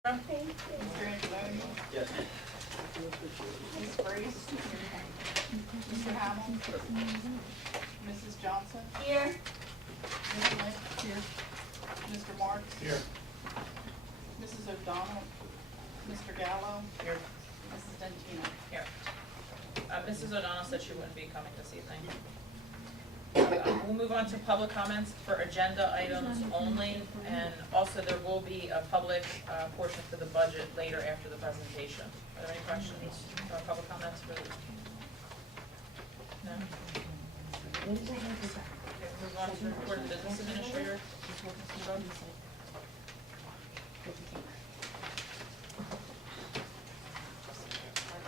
Mr. Angeloni? Yes. Ms. Grace? Mr. Hamel? Mrs. Johnson? Here. Ms. Lynch? Here. Mr. Marks? Here. Mrs. O'Donnell? Mr. Gallo? Here. Mrs. Dentino? Here. Mrs. O'Donnell said she wouldn't be coming this evening. We'll move on to public comments for agenda items only, and also there will be a public portion for the budget later after the presentation. Are there any questions or public comments for? No? Okay, move on to the report of the business administrator.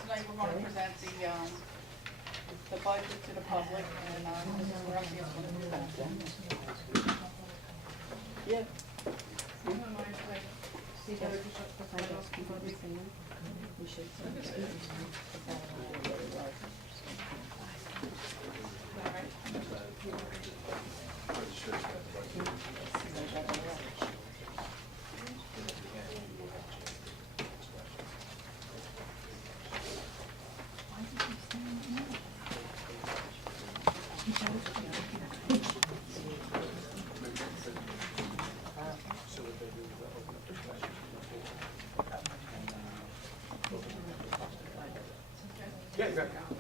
Tonight we're going to present the budget to the public, and Mrs. Murphy is going to do that. Yeah.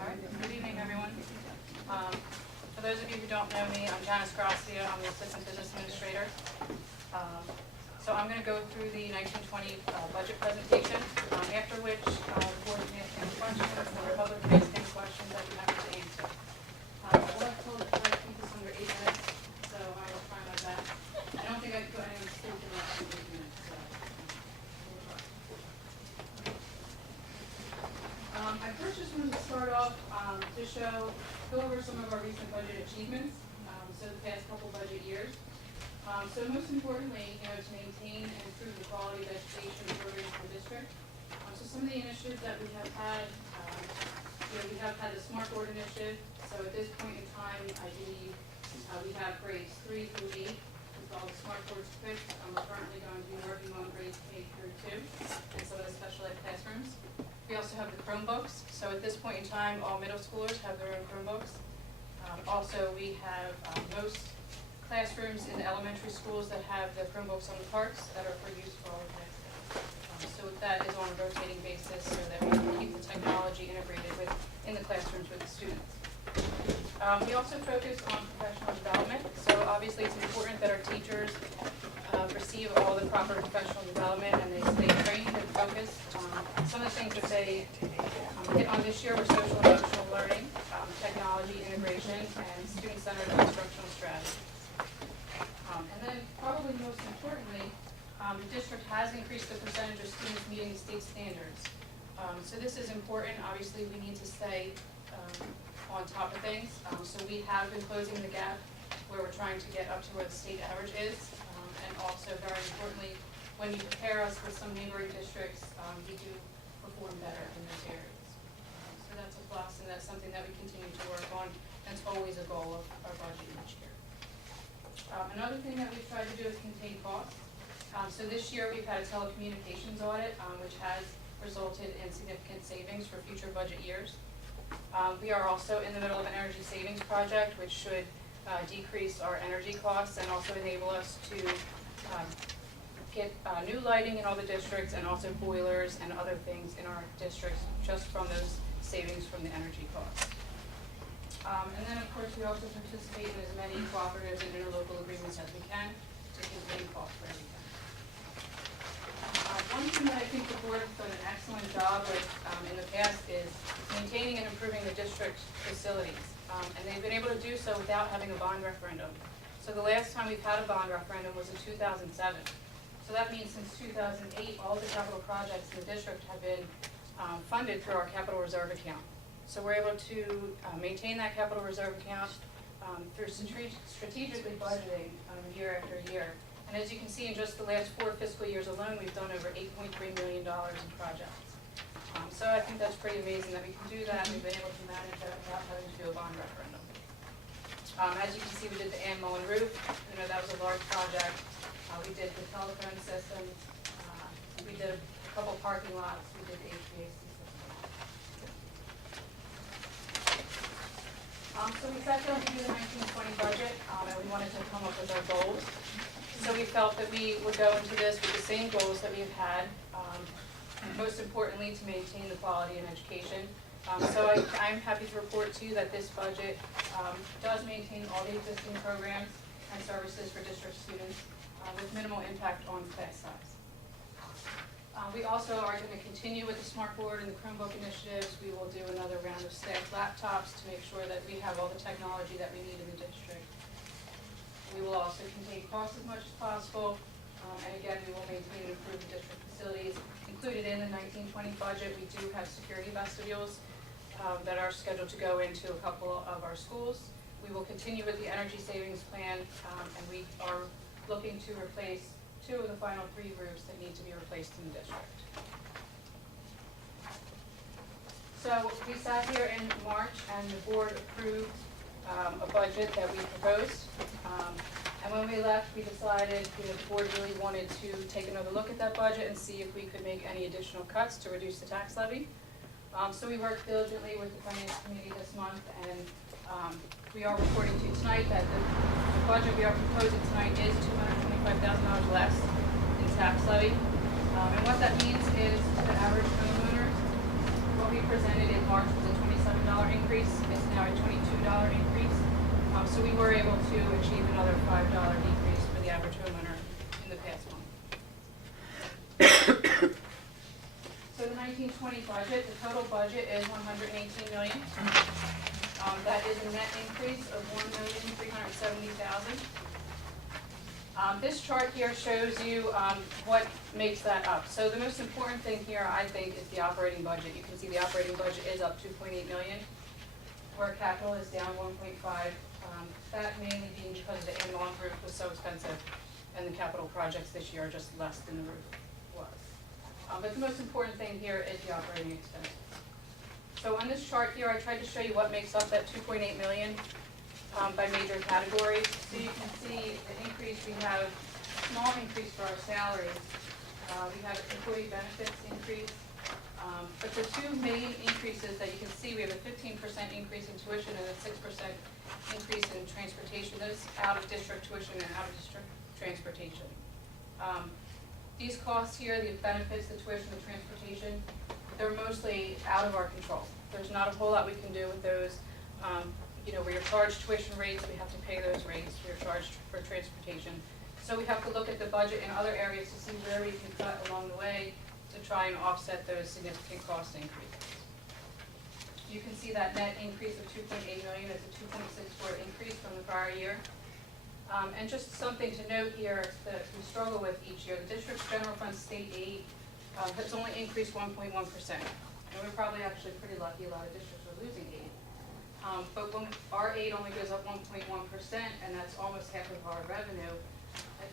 Alright, good evening, everyone. For those of you who don't know me, I'm Janice Gracia. I'm the Assistant Business Administrator. So I'm going to go through the 1920 budget presentation, after which the board may ask any questions, or the public may ask any questions that you have to answer. I was told to try to keep this under 8 minutes, so I will try my best. I don't think I could go anyone through in less than 8 minutes. So. I first just wanted to start off to go over some of our recent budget achievements, so the past couple budget years. So most importantly, to maintain and improve the quality of education programs in the district. So some of the initiatives that we have had, we have had the Smart Board initiative. So at this point in time, I believe we have grades 3 through 8 with all the Smart Boards fixed. We're currently going to be working on grades K through 2 and some of the special ed classrooms. We also have the Chromebooks. So at this point in time, all middle schoolers have their own Chromebooks. Also, we have most classrooms in the elementary schools that have the Chromebooks on the carts that are for use for all of next day. So that is on a rotating basis so that we can keep the technology integrated in the classrooms with the students. We also focus on professional development. So obviously it's important that our teachers receive all the proper professional development and they stay trained and focused. Some of the things that they hit on this year were social and emotional learning, technology integration, and student-centered instructional strategies. And then probably most importantly, the district has increased the percentage of students meeting state standards. So this is important. Obviously, we need to stay on top of things. So we have been closing the gap where we're trying to get up to where the state average is. And also, very importantly, when you compare us with some neighboring districts, we do perform better in those areas. So that's a plus, and that's something that we continue to work on. That's always a goal of our budget each year. Another thing that we've tried to do is contain costs. So this year we've had a telecommunications audit, which has resulted in significant savings for future budget years. We are also in the middle of an energy savings project, which should decrease our energy costs and also enable us to get new lighting in all the districts and also boilers and other things in our districts just from those savings from the energy costs. And then, of course, we also participate in as many cooperatives and interlocal agreements as we can to contain costs where we can. One thing that I think the board has done an excellent job with in the past is maintaining and improving the district facilities. And they've been able to do so without having a bond referendum. So the last time we've had a bond referendum was in 2007. So that means since 2008, all the capital projects in the district have been funded through our capital reserve account. So we're able to maintain that capital reserve account through strategically budgeting year after year. And as you can see, in just the last 4 fiscal years alone, we've done over $8.3 million in projects. So I think that's pretty amazing that we can do that. We've been able to manage that without having to do a bond referendum. As you can see, we did the Ann Mullen roof. That was a large project. We did the telephone systems, we did a couple parking lots, we did the HVAC system. So we sat down to do the 1920 budget, and we wanted to come up with our goals. So we felt that we would go into this with the same goals that we've had, most importantly, to maintain the quality in education. So I'm happy to report to you that this budget does maintain all the existing programs and services for district students with minimal impact on class size. We also are going to continue with the Smart Board and the Chromebook initiatives. We will do another round of staff laptops to make sure that we have all the technology that we need in the district. We will also contain costs as much as possible, and again, we will maintain and improve the district facilities. Included in the 1920 budget, we do have security vestibules that are scheduled to go into a couple of our schools. We will continue with the energy savings plan, and we are looking to replace 2 of the final 3 roofs that need to be replaced in the district. So we sat here in March and the board approved a budget that we proposed. And when we left, we decided the board really wanted to take another look at that budget and see if we could make any additional cuts to reduce the tax levy. So we worked diligently with the Finance Committee this month, and we are reporting to you tonight that the budget we are proposing tonight is $225,000 less in tax levy. And what that means is to the average homeowner, what we presented in March was a $27 increase. It's now a $22 increase. So we were able to achieve another $5 decrease for the average homeowner in the past month. So the 1920 budget, the total budget is $118 million. That is a net increase of $1,370,000. This chart here shows you what makes that up. So the most important thing here, I think, is the operating budget. You can see the operating budget is up $2.8 million, where capital is down $1.5. That mainly being because the annual roof was so expensive, and the capital projects this year are just less than the roof was. But the most important thing here is the operating expenses. So on this chart here, I tried to show you what makes up that $2.8 million by major categories. So you can see the increase, we have a small increase for our salaries. We have employee benefits increase. But the 2 main increases that you can see, we have a 15% increase in tuition and a 6% increase in transportation. Those out-of-district tuition and out-of-district transportation. These costs here, the benefits, the tuition, the transportation, they're mostly out of our control. There's not a whole lot we can do with those. We are charged tuition rates, we have to pay those rates. We are charged for transportation. So we have to look at the budget in other areas to see where we can cut along the way to try and offset those significant cost increases. You can see that net increase of $2.8 million is a 2.64 increase from the prior year. And just something to note here that we struggle with each year, the district's general fund state aid has only increased 1.1%. And we're probably actually pretty lucky, a lot of districts are losing aid. But when our aid only goes up 1.1%, and that's almost half of our revenue,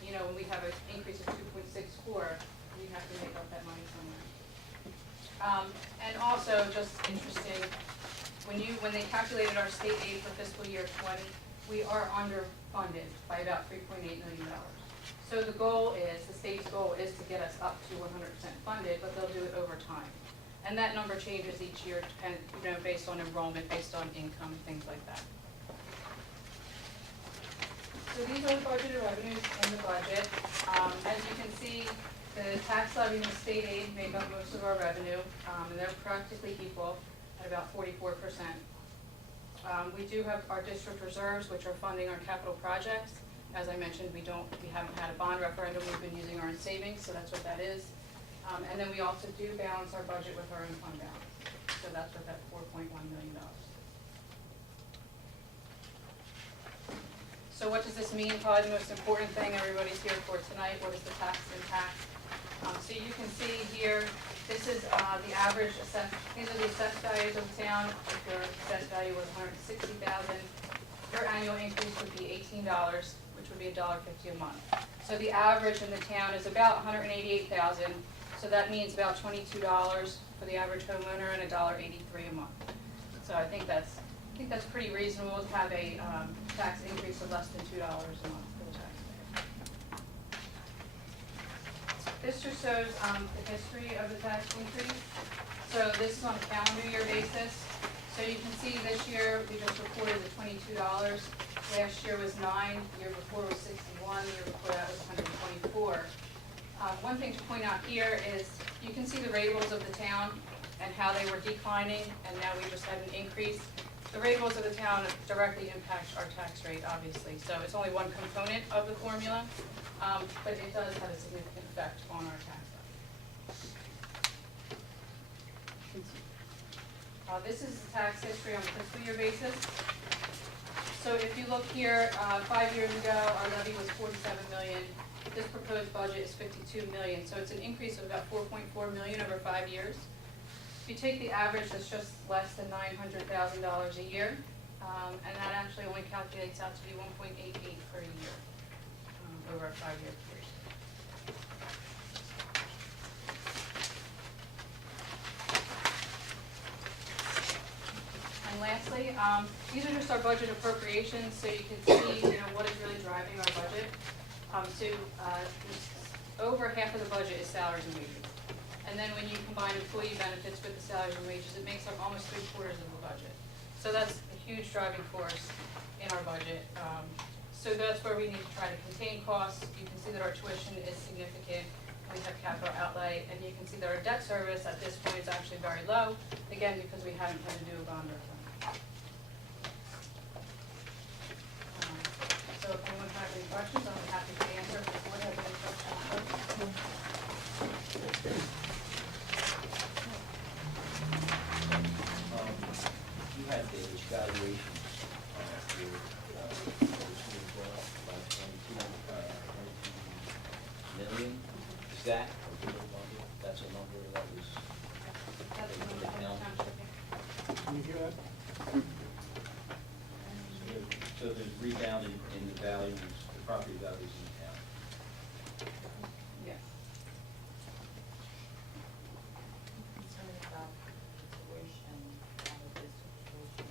when we have an increase of 2.64, we have to make up that money somewhere. And also, just interesting, when they calculated our state aid for fiscal year 20, we are underfunded by about $3.8 million. So the goal is, the state's goal is to get us up to 100% funded, but they'll do it over time. And that number changes each year, based on enrollment, based on income, things like that. So these are the budgeted revenues in the budget. As you can see, the tax levy and the state aid make up most of our revenue, and they're practically equal at about 44%. We do have our district reserves, which are funding our capital projects. As I mentioned, we haven't had a bond referendum. We've been using our own savings, so that's what that is. And then we also do balance our budget with our own fund balance. So that's what that $4.1 million. So what does this mean? Probably the most important thing everybody's here for tonight. What is the tax impact? So you can see here, this is the average assessed, these are the assessed values of the town. If your assessed value was $160,000, your annual increase would be $18, which would be $1.50 a month. So the average in the town is about $188,000. So that means about $22 for the average homeowner and $1.83 a month. So I think that's pretty reasonable to have a tax increase of less than $2 a month for the taxpayer. This just shows the history of the tax increase. So this is on a calendar year basis. So you can see this year, we just reported the $22. Last year was 9, the year before was 61, the year before that was 124. One thing to point out here is you can see the rateables of the town and how they were declining, and now we just had an increase. The rateables of the town directly impacts our tax rate, obviously. So it's only one component of the formula, but it does have a significant effect on our tax rate. This is the tax history on a fiscal year basis. So if you look here, 5 years ago, our levy was $47 million. This proposed budget is $52 million. So it's an increase of about $4.4 million over 5 years. If you take the average, that's just less than $900,000 a year. And that actually only calculates out to be 1.88 per year over a 5-year period. And lastly, these are just our budget appropriations, so you can see, what is really driving our budget. Over half of the budget is salaries and wages. And then when you combine employee benefits with the salaries and wages, it makes up almost 3/4 of the budget. So that's a huge driving force in our budget. So that's where we need to try to contain costs. You can see that our tuition is significant. We have capital outlay, and you can see that our debt service at this point is actually very low, again, because we haven't had to do a bond referendum. So if anyone has any questions, I'm happy to answer. If the board has any questions. You had the valuation for about 22 million. Is that a real number? That's a number that was That's in the the town? township. Can you hear that? So there's rebound in the values, the property values in the town. Yes. Concerned about tuition, out of this tuition,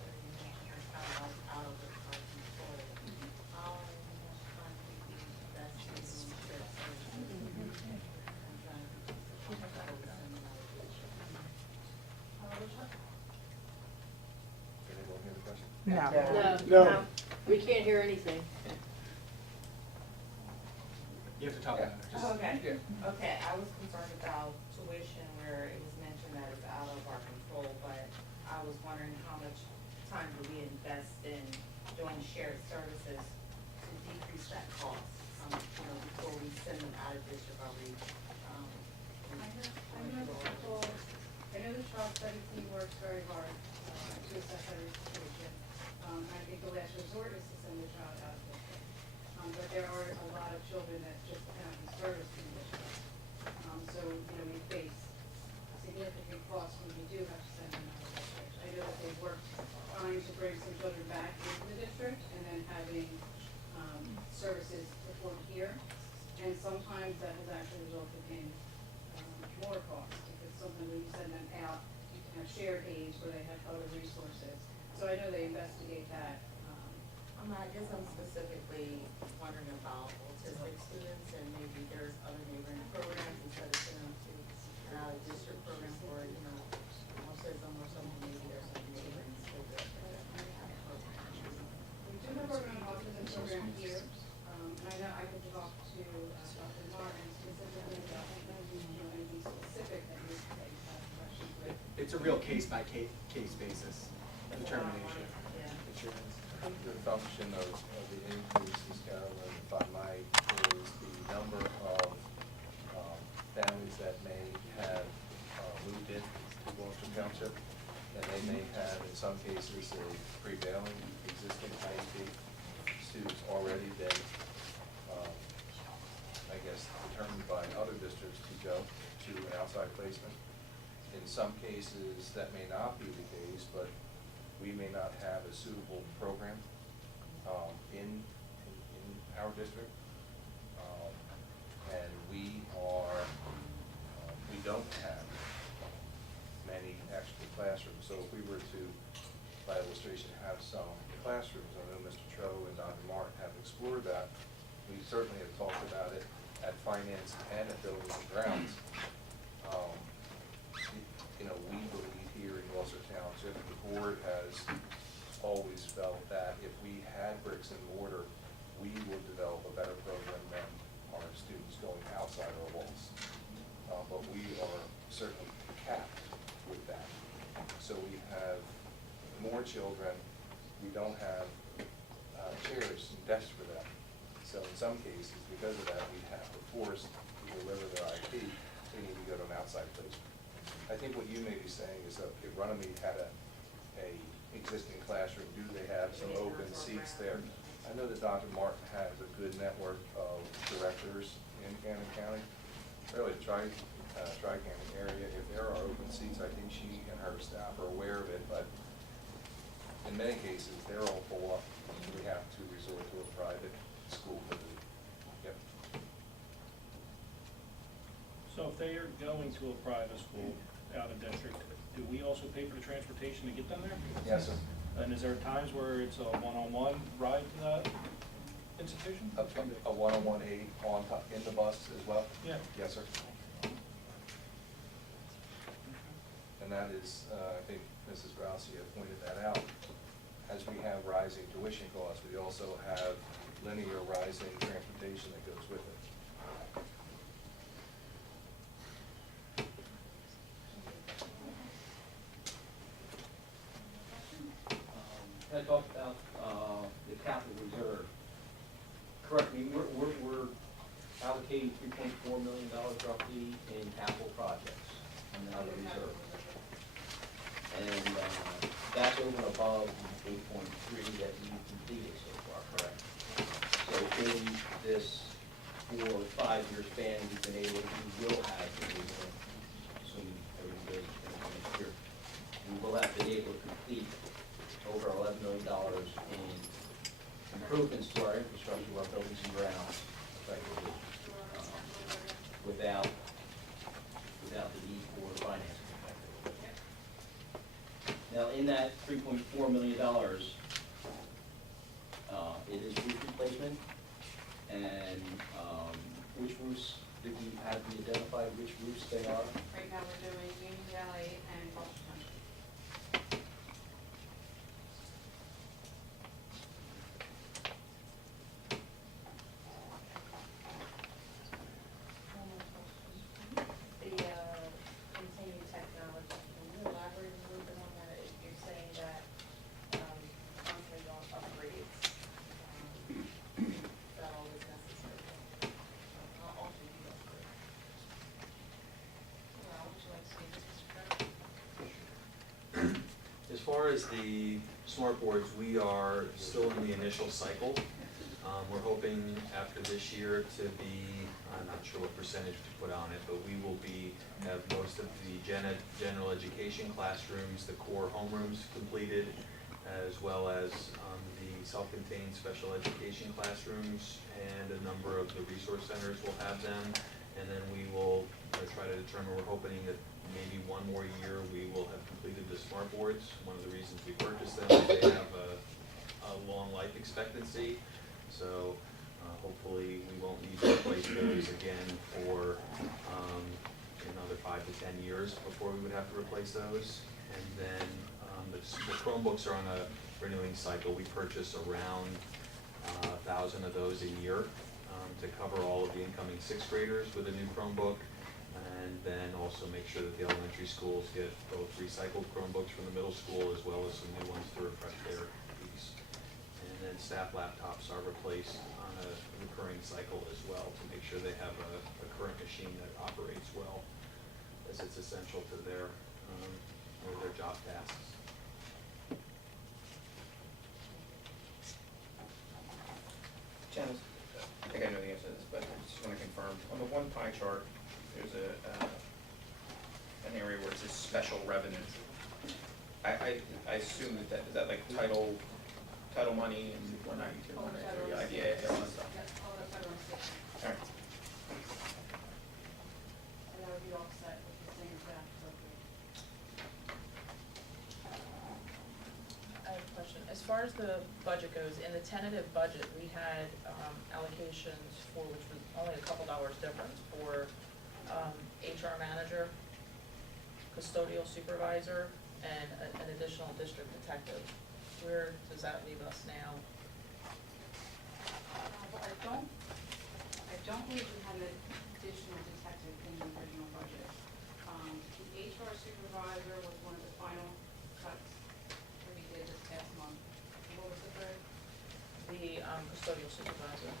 where you mentioned your child out of the car control. How much time do you invest in shared services? And trying to focus on evaluation. Anyone hear the question? No, we can't hear anything. You have to talk about it. Just- Okay, Yeah. okay, I was concerned about tuition where it was mentioned that it's out of our control, but I was wondering how much time do we invest in doing shared services to decrease that cost? Before we send them out of district, are we, I know the child study team works very hard to assess every situation. I think the last resort is to send the child out of district. But there are a lot of children that just depend on service in district. So, we face significant costs when we do have to send them out of district. I know that they've worked trying to bring some children back into the district and then having services performed here. And sometimes that has actually resulted in more costs, because sometimes when you send them out, you can have shared aids where they have other resources. So I know they investigate that. I guess I'm specifically wondering about autistic students and maybe there's other neighboring programs instead of sending them to an out-of-district program for, autism or something, maybe there's some neighboring school districts that might have programs. We do have our own autism program here. And I know I could talk to Dr. Martin specifically about anything specific that you have questions with. It's a real case-by-case basis determination. Yeah. Insurance. I think the function of the increases, Carolyn, if I might, is the number of families that may have moved in to Gloucester Township, and they may have, in some cases, a prevailing existing IEP. Students already been, I guess, determined by other districts to go to an outside placement. In some cases, that may not be the case, but we may not have a suitable program in our district. And we don't have many actual classrooms. So if we were to, by illustration, have some classrooms, I know Mr. Cho and Dr. Martin have explored that. We certainly have talked about it at finance and at buildings and grounds. You know, we believe here in Gloucester Township, the board has always felt that if we had bricks and mortar, we would develop a better program than our students going outside our walls. But we are certainly capped with that. So we have more children, we don't have chairs and desks for them. So in some cases, because of that, we have to force to deliver their IP, they need to go to an outside place. I think what you may be saying is that if Runnymede had a existing classroom, do they have some open seats there? I know that Dr. Martin has a good network of directors in Camden County, really Tri-Camden area. If there are open seats, I think she and her staff are aware of it, but in many cases, they're all full up. We have to resort to a private school for the, yep. So if they are going to a private school out of district, do we also pay for the transportation to get them there? Yes, sir. And is there times where it's a one-on-one ride to that institution? A one-on-one aid on top, in the bus as well? Yeah. Yes, sir. And that is, I think Mrs. Rousey had pointed that out. As we have rising tuition costs, we also have linear rising transportation that goes with it. I talked about the capital reserve. Correct me, we're allocating $3.4 million roughly in capital projects on the reserve. And that's over and above the 8.3 that we've completed so far, correct? So in this 4 or 5 year span, we've been able, we will have been able, assuming everything goes next year, we will have been able to complete over $11 million in improvements to our infrastructure, our buildings and grounds, effectively, without the need for financing. Now, in that $3.4 million, it is roof replacement, and which roofs, did we have we identified which roofs they are? Right now, we're doing Union Valley and Gloucester Township. The continued technology, can you elaborate a little bit on that? If you're saying that constantly on upgrades, that all is necessary. How often do you upgrade? Well, would you like to speak to this, Mr. President? As far as the smart boards, we are still in the initial cycle. We're hoping after this year to be, I'm not sure what percentage to put on it, but we will have most of the general education classrooms, the core homerooms completed, as well as the self-contained special education classrooms, and a number of the resource centers will have them. And then we will try to determine, we're hoping that maybe one more year we will have completed the smart boards. One of the reasons we purchased them is they have a long life expectancy. So hopefully we won't need to replace those again for another 5 to 10 years before we would have to replace those. And then the Chromebooks are on a renewing cycle. We purchase around 1,000 of those a year to cover all of the incoming 6th graders with a new Chromebook, and then also make sure that the elementary schools get both recycled Chromebooks from the middle school as well as some new ones to refresh their piece. And then staff laptops are replaced on a recurring cycle as well to make sure they have a current machine that operates well, as it's essential to their job tasks. Janice, I think I know the answer to this, but I just want to confirm. On the one pie chart, there's an area where it says special revenue. I assume that is that like title money and 192, All the federal and IDA, state. all that stuff. Yes, all the federal and state. All right. And that would be offset with the same exact appropriate. I have a question. As far as the budget goes, in the tentative budget, we had allocations for which was only a couple dollars difference for, HR manager, custodial supervisor, and an additional district detective. Where does that leave us now? Well, I don't believe we had an additional detective in the original budget. The HR supervisor was one of the final cuts that we did this past month. What was the third? The, custodial supervisor.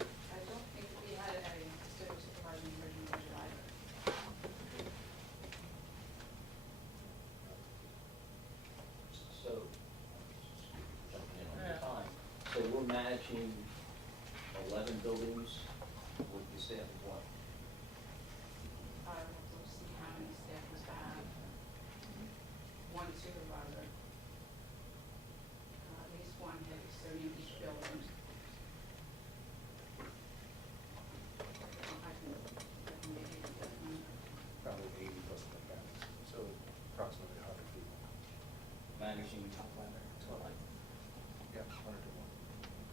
I don't think we had a custodial supervisor in the original budget either. So, jumping in on your Yeah. time, so we're managing 11 buildings with the staff of what? I would have to see how many staff we have. One supervisor. At least one head custodian in each building. I can maybe get that number. Probably 80 plus the families, so approximately 100 people. Managing That's what, like, Yeah, 100 to 1.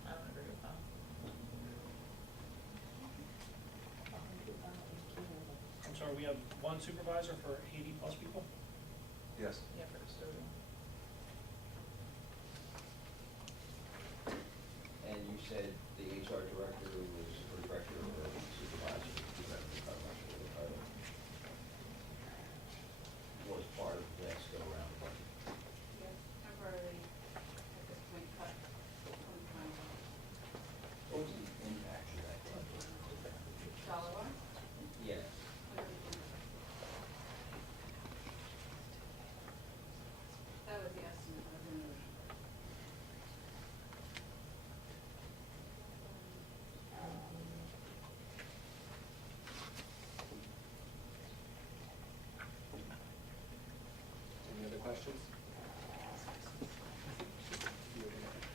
I don't agree with that. I'm sorry, we have one supervisor for 80 plus people? Yes. Yeah, for custodial. And you said the HR director was, or director or supervisor, was part of last go-around budget. Yes, temporarily, at this point, cut from the final budget. What was the impact of that budget? Dollar-wise, Yeah. 120. That was the estimate of the original. Any other questions?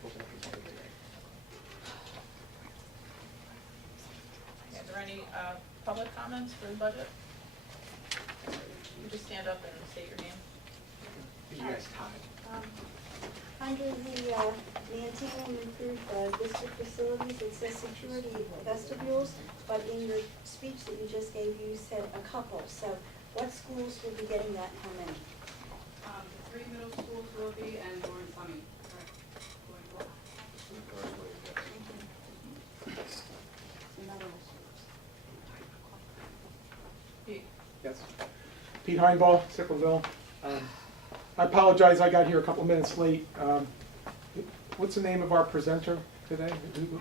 Open up the public hearing. Are there any, public comments for the budget? You just stand up and state your name. Under the maintain and improve district facilities, it says security vestibules, but in your speech that you just gave, you said a couple. So what schools will be getting that and how many? The 3 middle schools will be, and Lauren Summey. Going forward. Pete? Yes. Pete Heinball, Sickleville. I apologize, I got here a couple minutes late. What's the name of our presenter today? Janice, My name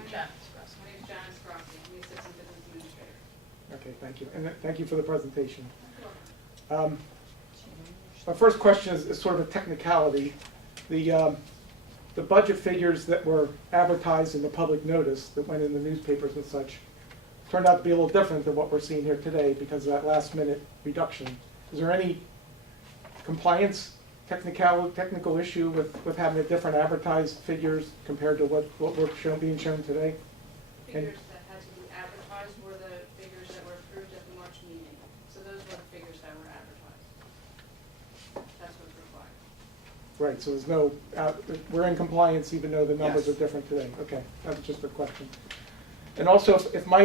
is Janice Grassi, I'm the Assistant Business Administrator. Okay, thank you. And thank you for the presentation. My first question is sort of a technicality. The budget figures that were advertised in the public notice that went in the newspapers and such turned out to be a little different than what we're seeing here today because of that last minute reduction. Is there any compliance technical issue with having a different advertised figures compared to what we're being shown today? Figures that had to be advertised were the figures that were approved at the March meeting. So those were the figures that were advertised. That's what's required. Right, so there's no, we're in compliance even though the numbers Yes. are different today. Okay, that was just a question. And also, if my,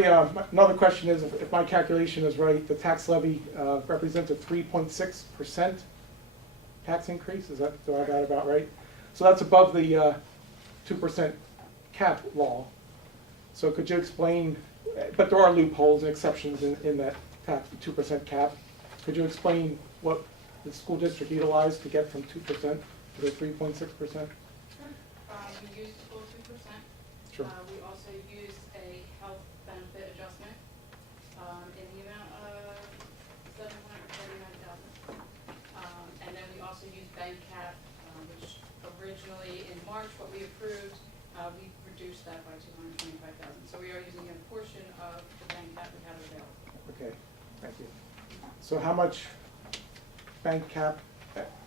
another question is, if my calculation is right, the tax levy represents a 3.6% tax increase, do I got it about right? So that's above the 2% cap law. So could you explain, but there are loopholes and exceptions in that tax, 2% cap. Could you explain what the school district utilized to get from 2% to the 3.6%? We used the full 2%. Sure. We also used a health benefit adjustment in the amount of $739,000. And then we also used bank cap, which originally in March, what we approved, we reduced that by $225,000. So we are using a portion of the bank cap we have available. Okay, thank you. So how much bank cap,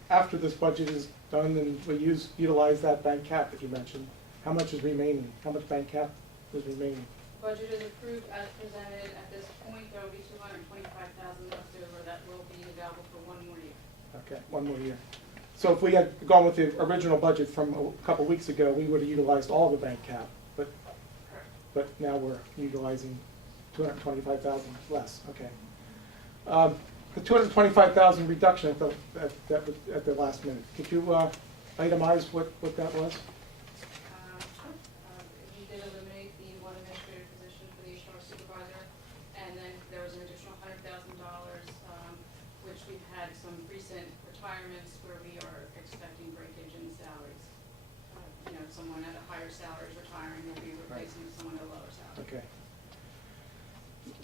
after this budget is done and we utilize that bank cap that you mentioned, how much is remaining? How much bank cap is remaining? Budget is approved as presented. At this point, there will be $225,000 left over that will be available for 1 more year. Okay, 1 more year. So if we had gone with the original budget from a couple weeks ago, we would have utilized all the bank cap, Correct. but now we're utilizing 225,000 less, okay. The 225,000 reduction at the last minute, could you itemize what that was? Sure. We did eliminate the one administrative position for the HR supervisor, and then there was an additional $100,000, which we've had some recent retirements where we are expecting breakage in salaries. Someone at a higher salary is retiring, we'll be replacing someone at a lower salary. Okay.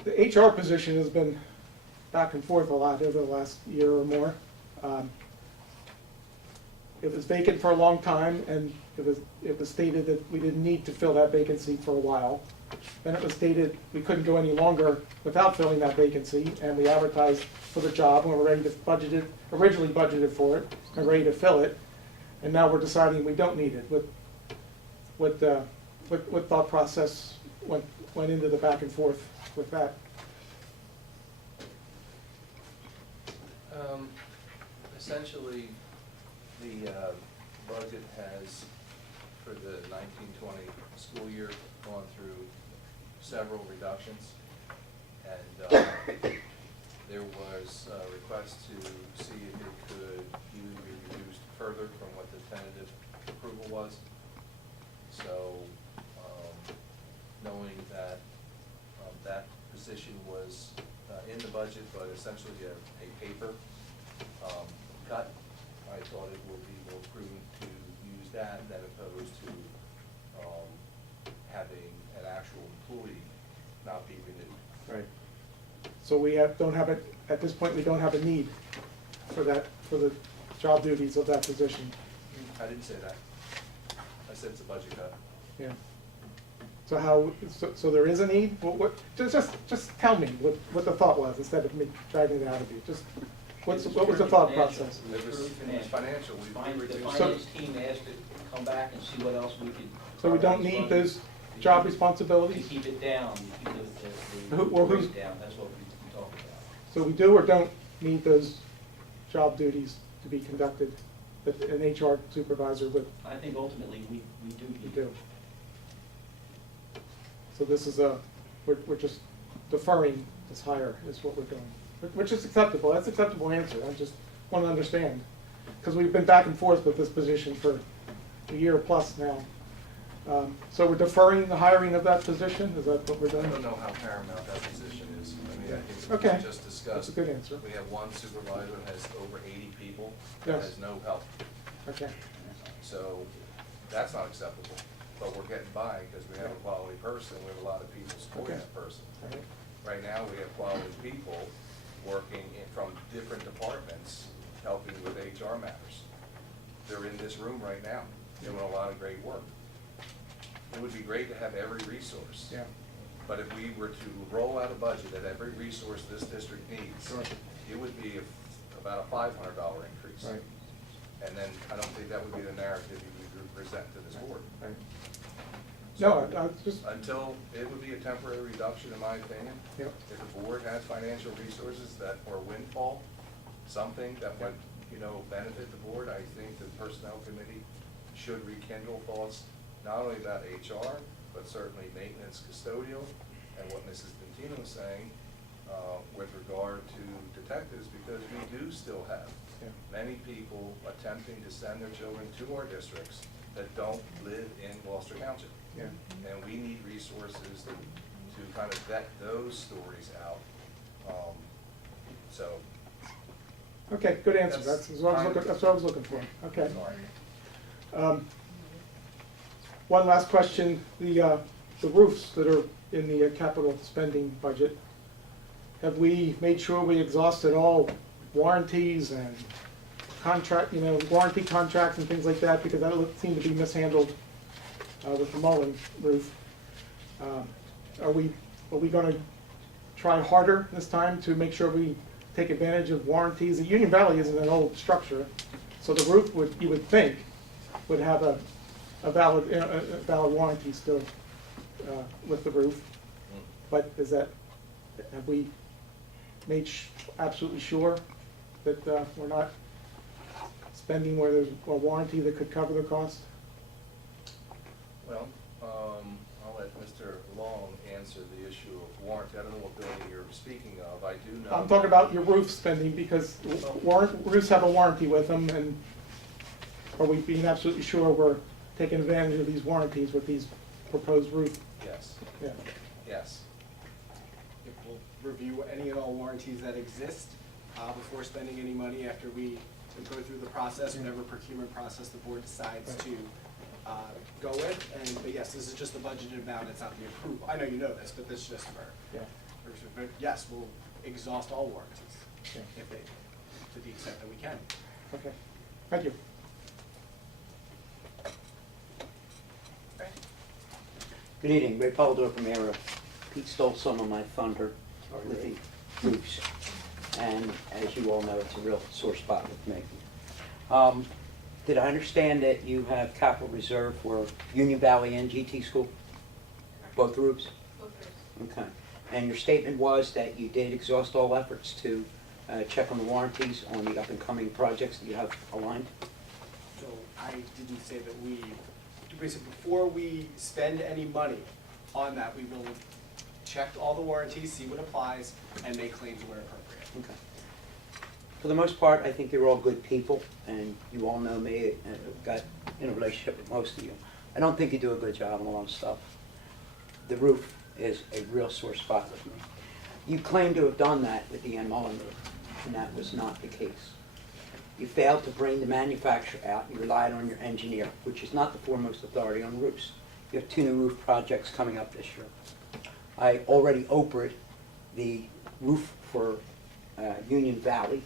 The HR position has been back and forth a lot over the last year or more. It was vacant for a long time, and it was stated that we didn't need to fill that vacancy for a while. Then it was stated we couldn't go any longer without filling that vacancy, and we advertised for the job, and we were ready to originally budgeted for it, and ready to fill it, and now we're deciding we don't need it. What thought process went into the back and forth with that? Essentially, the budget has, for the 1920 school year, gone through several reductions. And there was a request to see if it could either be reduced further from what the tentative approval was. So, knowing that that position was in the budget, but essentially a paper cut, I thought it would be more prudent to use that than opposed to having an actual employee not be renewed. Right. So we don't have it, at this point, we don't have a need for that, for the job duties of that position. I didn't say that. I said it's a budget cut. Yeah. So so there is a need? Just tell me what the thought was, instead of me dragging it out of you. Just, what was the thought process? It was financial. We The reduced. finance team asked to come back and see what else we could. So we don't need those job To responsibilities? keep it down, to keep Well, the who's- rate down, that's what we talked about. So we do or don't need those job duties to be conducted, that an HR supervisor would I think ultimately we do need. do? So this is we're just deferring this hire is what we're doing, which is acceptable. That's an acceptable answer. I just want to understand. Because we've been back and forth with this position for a year plus now. So we're deferring the hiring of that position? Is that what we're I doing? don't know how paramount that position is. I mean, I think Okay. we just discussed. That's a good answer. We have one supervisor that has over 80 people, Yes. that has no help. Okay. So that's not acceptable. But we're getting by because we have a quality person. We have a lot of people supporting Okay. that person. All right. Right now, we have quality people working from different departments, helping with HR matters. They're in this room right now, doing a lot of great work. It would be great to have every resource. Yeah. But if we were to roll out a budget at every resource this district needs, Sure. it would be about a $500 increase. Right. And then I don't think that would be the narrative you would present to this board. Right. So, No, I just, until, it would be a temporary reduction, in my opinion. Yep. If the board has financial resources that, or windfall, something that would, benefit the board, I think the personnel committee should rekindle thoughts, not only about HR, but certainly maintenance, custodial, and what Mrs. Dentino was saying, with regard to detectives, because we do still have Yeah. many people attempting to send their children to our districts that don't live in Gloucester Township. yeah. And we need resources to kind of vet those stories out. So, Okay, good answer. That's That's what I was looking for. Okay. One last question. The roofs that are in the capital spending budget, have we made sure we exhausted all warranties and warranty contracts and things like that? Because that seemed to be mishandled with the Mullen roof. Are we going to try harder this time to make sure we take advantage of warranties? The Union Valley isn't an old structure, so the roof you would think, would have a valid warranty still with the roof. But have we made absolutely sure that we're not spending where there's a warranty that could cover the cost? well, I'll let Mr. Long answer the issue of warranty. I don't know what building you're speaking of. I do know. I'm talking about your roof spending, because roofs have a warranty with them, and are we being absolutely sure we're taking advantage of these warranties with these proposed roofs? Yes, Yeah. yes. If we'll review any and all warranties that exist before spending any money after we go through the process, whatever procurement process the board decides to go with. But yes, this is just the budgeted amount, it's not the approval. I know you know this, but this is just Yeah. but yes, we'll exhaust all warranties Yeah. if they, to the extent that we can. Okay, thank you. Right. Good evening, Ray Polidor from Aero. Pete stole some of my thunder with the roofs, and as you all know, it's a real sore spot with me. Did I understand that you have capital reserve for Union Valley and GT School? Both roofs? Both roofs. Okay. And your statement was that you did exhaust all efforts to check on the warranties on the up-and-coming projects that you have aligned? So I didn't say that we, basically before we spend any money on that, we will check all the warranties, see what applies, and make claims where appropriate. Okay. For the most part, I think you're all good people, and you all know me, and I've got in a relationship with most of you. I don't think you do a good job on a lot of stuff. The roof is a real sore spot with me. You claim to have done that with the Ann Mullen roof, and that was not the case. You failed to bring the manufacturer out. You relied on your engineer, which is not the foremost authority on roofs. You have 2 new roof projects coming up this year. I already opened the roof for Union Valley,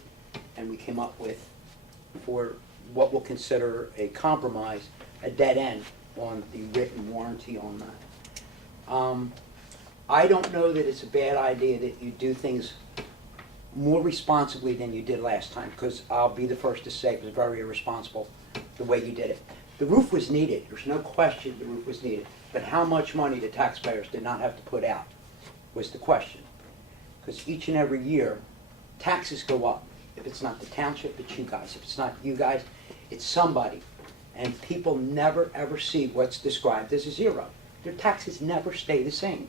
and we came up with, for what we'll consider a compromise, a dead end on the written warranty on that. I don't know that it's a bad idea that you do things more responsibly than you did last time, because I'll be the first to say it was very irresponsible the way you did it. The roof was needed, there's no question the roof was needed, but how much money the taxpayers did not have to put out was the question. Because each and every year, taxes go up. If it's not the township, it's you guys. If it's not you guys, it's somebody. And people never ever see what's described as a zero. Their taxes never stay the same.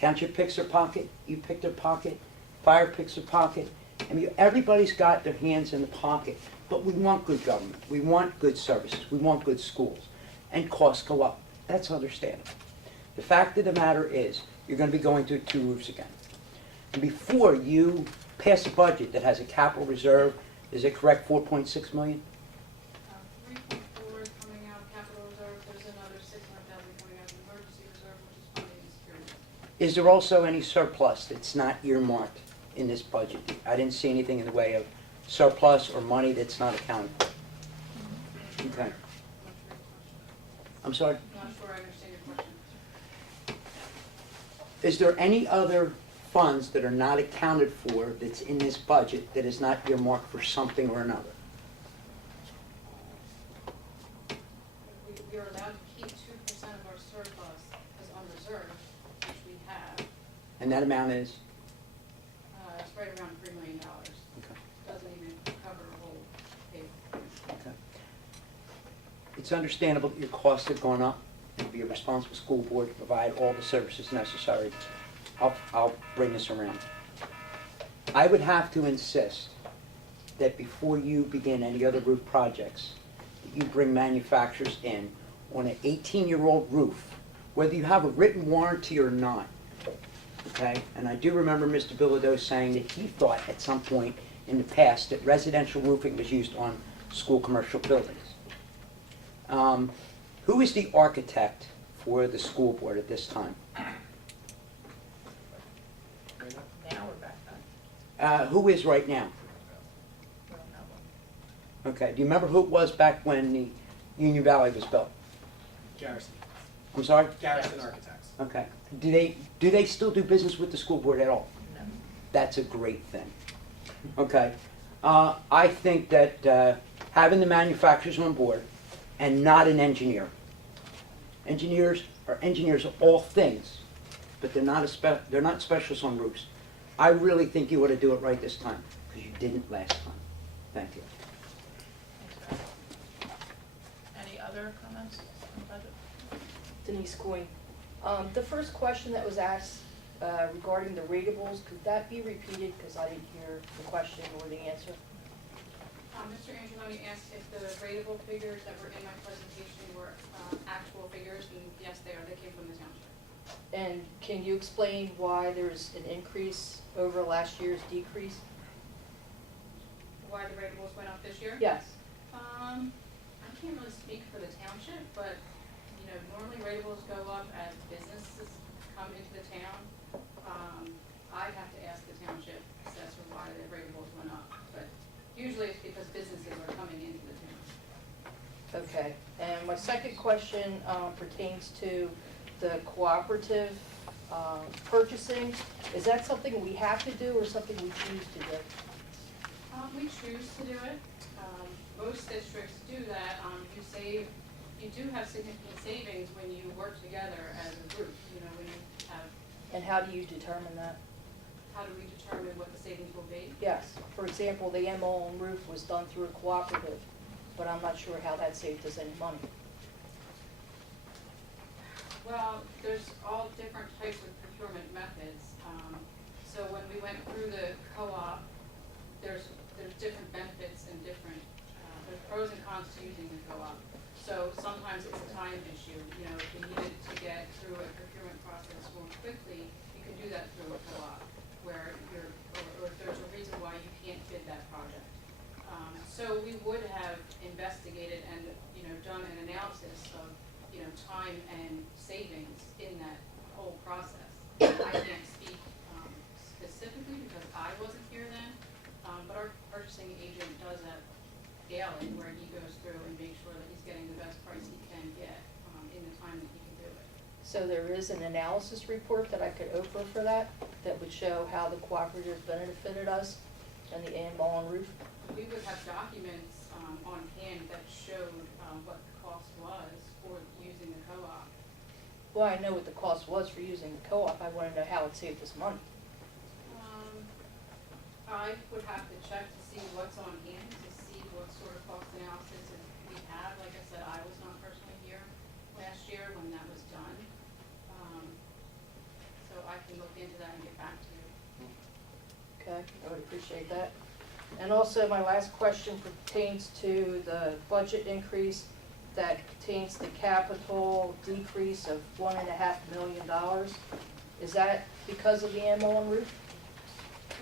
Township picks their pocket, you pick their pocket, fire picks their pocket. I mean, everybody's got their hands in the pocket. But we want good government, we want good services, we want good schools. And costs go up. That's understandable. The fact of the matter is, you're going to be going through 2 roofs again. And before you pass a budget that has a capital reserve, is it correct, 4.6 million? 3.4 is coming out of capital reserve, there's another 600,000 coming out of emergency reserve, which is funding and security. Is there also any surplus that's not earmarked in this budget? I didn't see anything in the way of surplus or money that's not accounted for. Okay. I'm sorry? Not sure I understand your question. Is there any other funds that are not accounted for that's in this budget that is not earmarked for something or another? We are allowed to keep 2% of our surplus as unreserved, which we have. And that amount is? It's right around $3 million. Okay. Doesn't even cover a whole pay. Okay. It's understandable that your costs have gone up, and be a responsible school board to provide all the services necessary. I'll bring this around. I would have to insist that before you begin any other roof projects, that you bring manufacturers in on an 18-year-old roof, whether you have a written warranty or not. Okay? And I do remember Mr. Bilodeau saying that he thought at some point in the past that residential roofing was used on school commercial buildings. Who is the architect for the school board at this time? Now we're back on. Who is right now? We don't know one. Okay, do you remember who it was back when the Union Valley was built? Garrison. I'm sorry? Garrison Architects. Okay. Do they still do business with the school board at all? No. That's a great thing. Okay. I think that having the manufacturers on board and not an engineer. Engineers are engineers of all things, but they're not specialists on roofs. I really think you ought to do it right this time, because you didn't last time. Thank you. Thanks, Brad. Any other comments on the budget? Denise Coyne. The first question that was asked regarding the ratables, could that be repeated, because I didn't hear the question or the answer? Mr. Angeloni asked if the rateable figures that were in my presentation were actual figures, and yes, they are. They came from the township. And can you explain why there's an increase over last year's decrease? Why the ratables went up this year? Yes. I can't really speak for the township, but, you know, normally ratables go up as businesses come into the town. I'd have to ask the township assessor why the ratables went up, but usually it's because businesses are coming into the town. Okay, and my second question pertains to the cooperative purchasing. Is that something we have to do or something we choose to do? We choose to do it. Most districts do that. You do have significant savings when you work together as a group, you know, when you have. And how do you determine that? How do we determine what the savings will be? Yes, for example, the MO on roof was done through a cooperative, but I'm not sure how that saved us any money. Well, there's all different types of procurement methods. So when we went through the co-op, there's different benefits and different, there's pros and cons to using the co-op. So sometimes it's a time issue, you know, if you needed to get through a procurement process more quickly, you can do that through a co-op, where or if there's a reason why you can't bid that project. So we would have investigated and, you know, done an analysis of, you know, time and savings in that whole process. I can't speak specifically because I wasn't here then, but our purchasing agent does that daily, where he goes through and makes sure that he's getting the best price he can get in the time that he can do it. So there is an analysis report that I could offer for that would show how the cooperative benefited us and the AMO on roof? We would have documents on hand that showed what the cost was for using the co-op. Well, I know what the cost was for using the co-op. I want to know how it saved us money. I would have to check to see what's on hand, to see what sort of cost analysis we have. Like I said, I was not personally here last year when that was done. So I can look into that and get back to you. Okay, I would appreciate that. And also, my last question pertains to the budget increase that contains the capital decrease of $1.5 million. Is that because of the ammo on roof?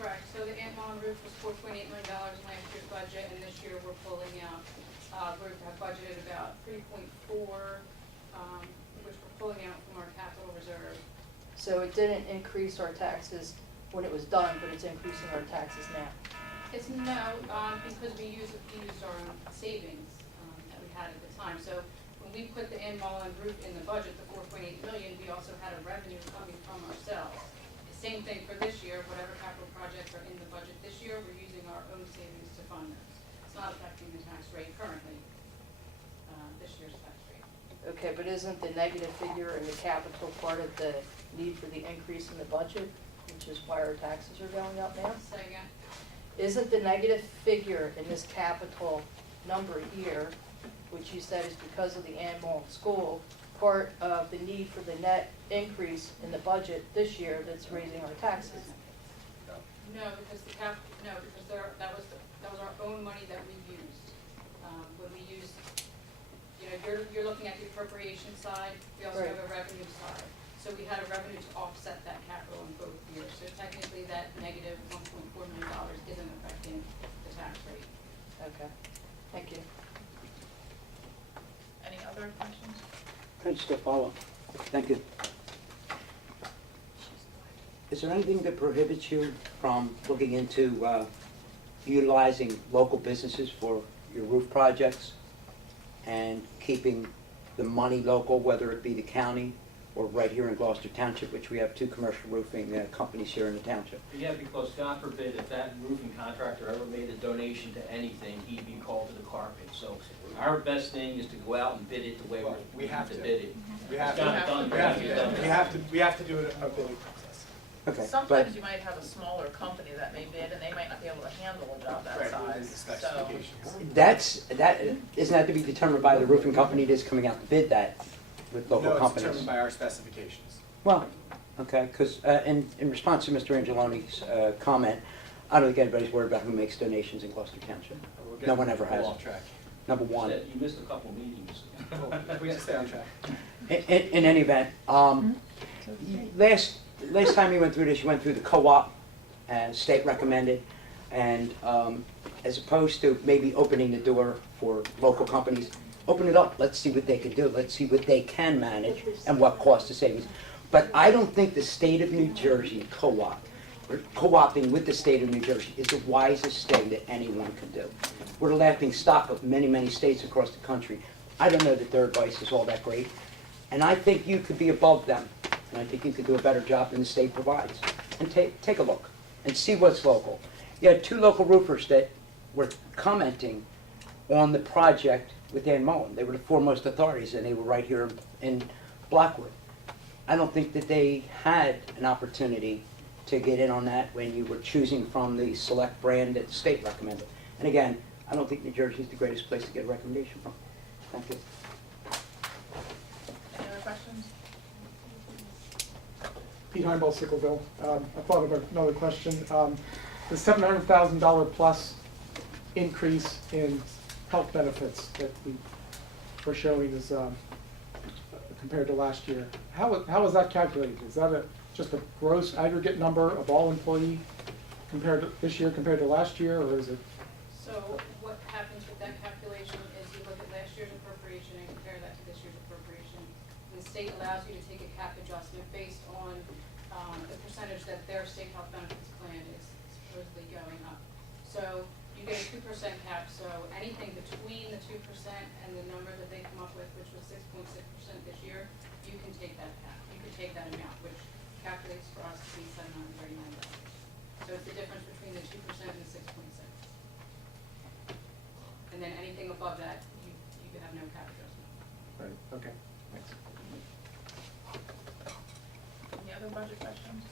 Correct. So the Angeloni roof was $4.8 million in last year's budget, and this year we're pulling out, we have budgeted about 3.4, which we're pulling out from our capital reserve. So it didn't increase our taxes when it was done, but it's increasing our taxes now. It's no, because we used our own savings that we had at the time. So when we put the Angeloni roof in the budget, the $4.8 million, we also had a revenue coming from ourselves. Same thing for this year, whatever capital projects are in the budget this year, we're using our own savings to fund those. It's not affecting the tax rate currently, this year's tax rate. Okay, but isn't the negative figure in the capital part of the need for the increase in the budget, which is why our taxes are going up now? Say again? Isn't the negative figure in this capital number here, which you said is because of the animal in school, part of the need for the net increase in the budget this year that's raising our taxes? No, because that was our own money that we used. When we used, you know, you're looking at the appropriation side, we also Right. have a revenue side. So we had a revenue to offset that capital in both years. So technically that negative $1.4 million isn't affecting the tax rate. Okay, thank you. Any other questions? Can I just follow? Thank you. Is there anything that prohibits you from looking into utilizing local businesses for your roof projects and keeping the money local, whether it be the county or right here in Gloucester Township, which we have 2 commercial roofing companies here in the township? Yeah, because God forbid, if that roofing contractor ever made a donation to anything, he'd be called to the carpet. So our best thing is to go out and bid it the way We have to. bid it. We have It's to. not done, We it have has to be to. done. We have to do a bidding process. Okay, Sometimes you might have a smaller company that may bid and they might not be able to handle a job that Right, within the size, so. specifications. isn't that to be determined by the roofing company that's coming out to bid that? with local No, it's companies? determined by our specifications. Well, okay, because in response to Mr. Angeloni's comment, I don't think anybody's worried about who makes donations in Gloucester Township. We're No getting one ever a little has. off track. Number one. You missed a couple meetings. We just stay on track. In any event, last time you went through this, you went through the co-op, and state recommended, and as opposed to maybe opening the door for local companies, open it up, let's see what they can do, let's see what they can manage, and what cost the savings. But I don't think the state of New Jersey co-opting with the state of New Jersey is the wisest thing that anyone can do. We're the laughing stock of many, many states across the country. I don't know that their advice is all that great. And I think you could be above them. And I think you could do a better job than the state provides. And take a look and see what's local. You had 2 local roofers that were commenting on the project with Ann Mullen. They were the foremost authorities, and they were right here in Blackwood. I don't think that they had an opportunity to get in on that when you were choosing from the select brand that the state recommended. And again, I don't think New Jersey is the greatest place to get a recommendation from. Thank you. Any other questions? Pete Heimball, Sickleville. I thought of another question. The $700,000 plus increase in health benefits that we were showing is compared to last year. How is that calculated? Is that just a gross aggregate number of all employee compared to this year compared to last year, or is it? So what happens with that calculation is you look at last year's appropriation and compare that to this year's appropriation. The state allows you to take a cap adjustment based on the percentage that their state health benefits plan is supposedly going up. So you get a 2% cap, so anything between the 2% and the number that they come up with, which was 6.6% this year, you can take that cap. You can take that amount, which calculates for us to be $739. So it's the difference between the 2% and the 6.6. And then anything above that, you have no cap adjustment. Right, okay, thanks. Any other budget questions?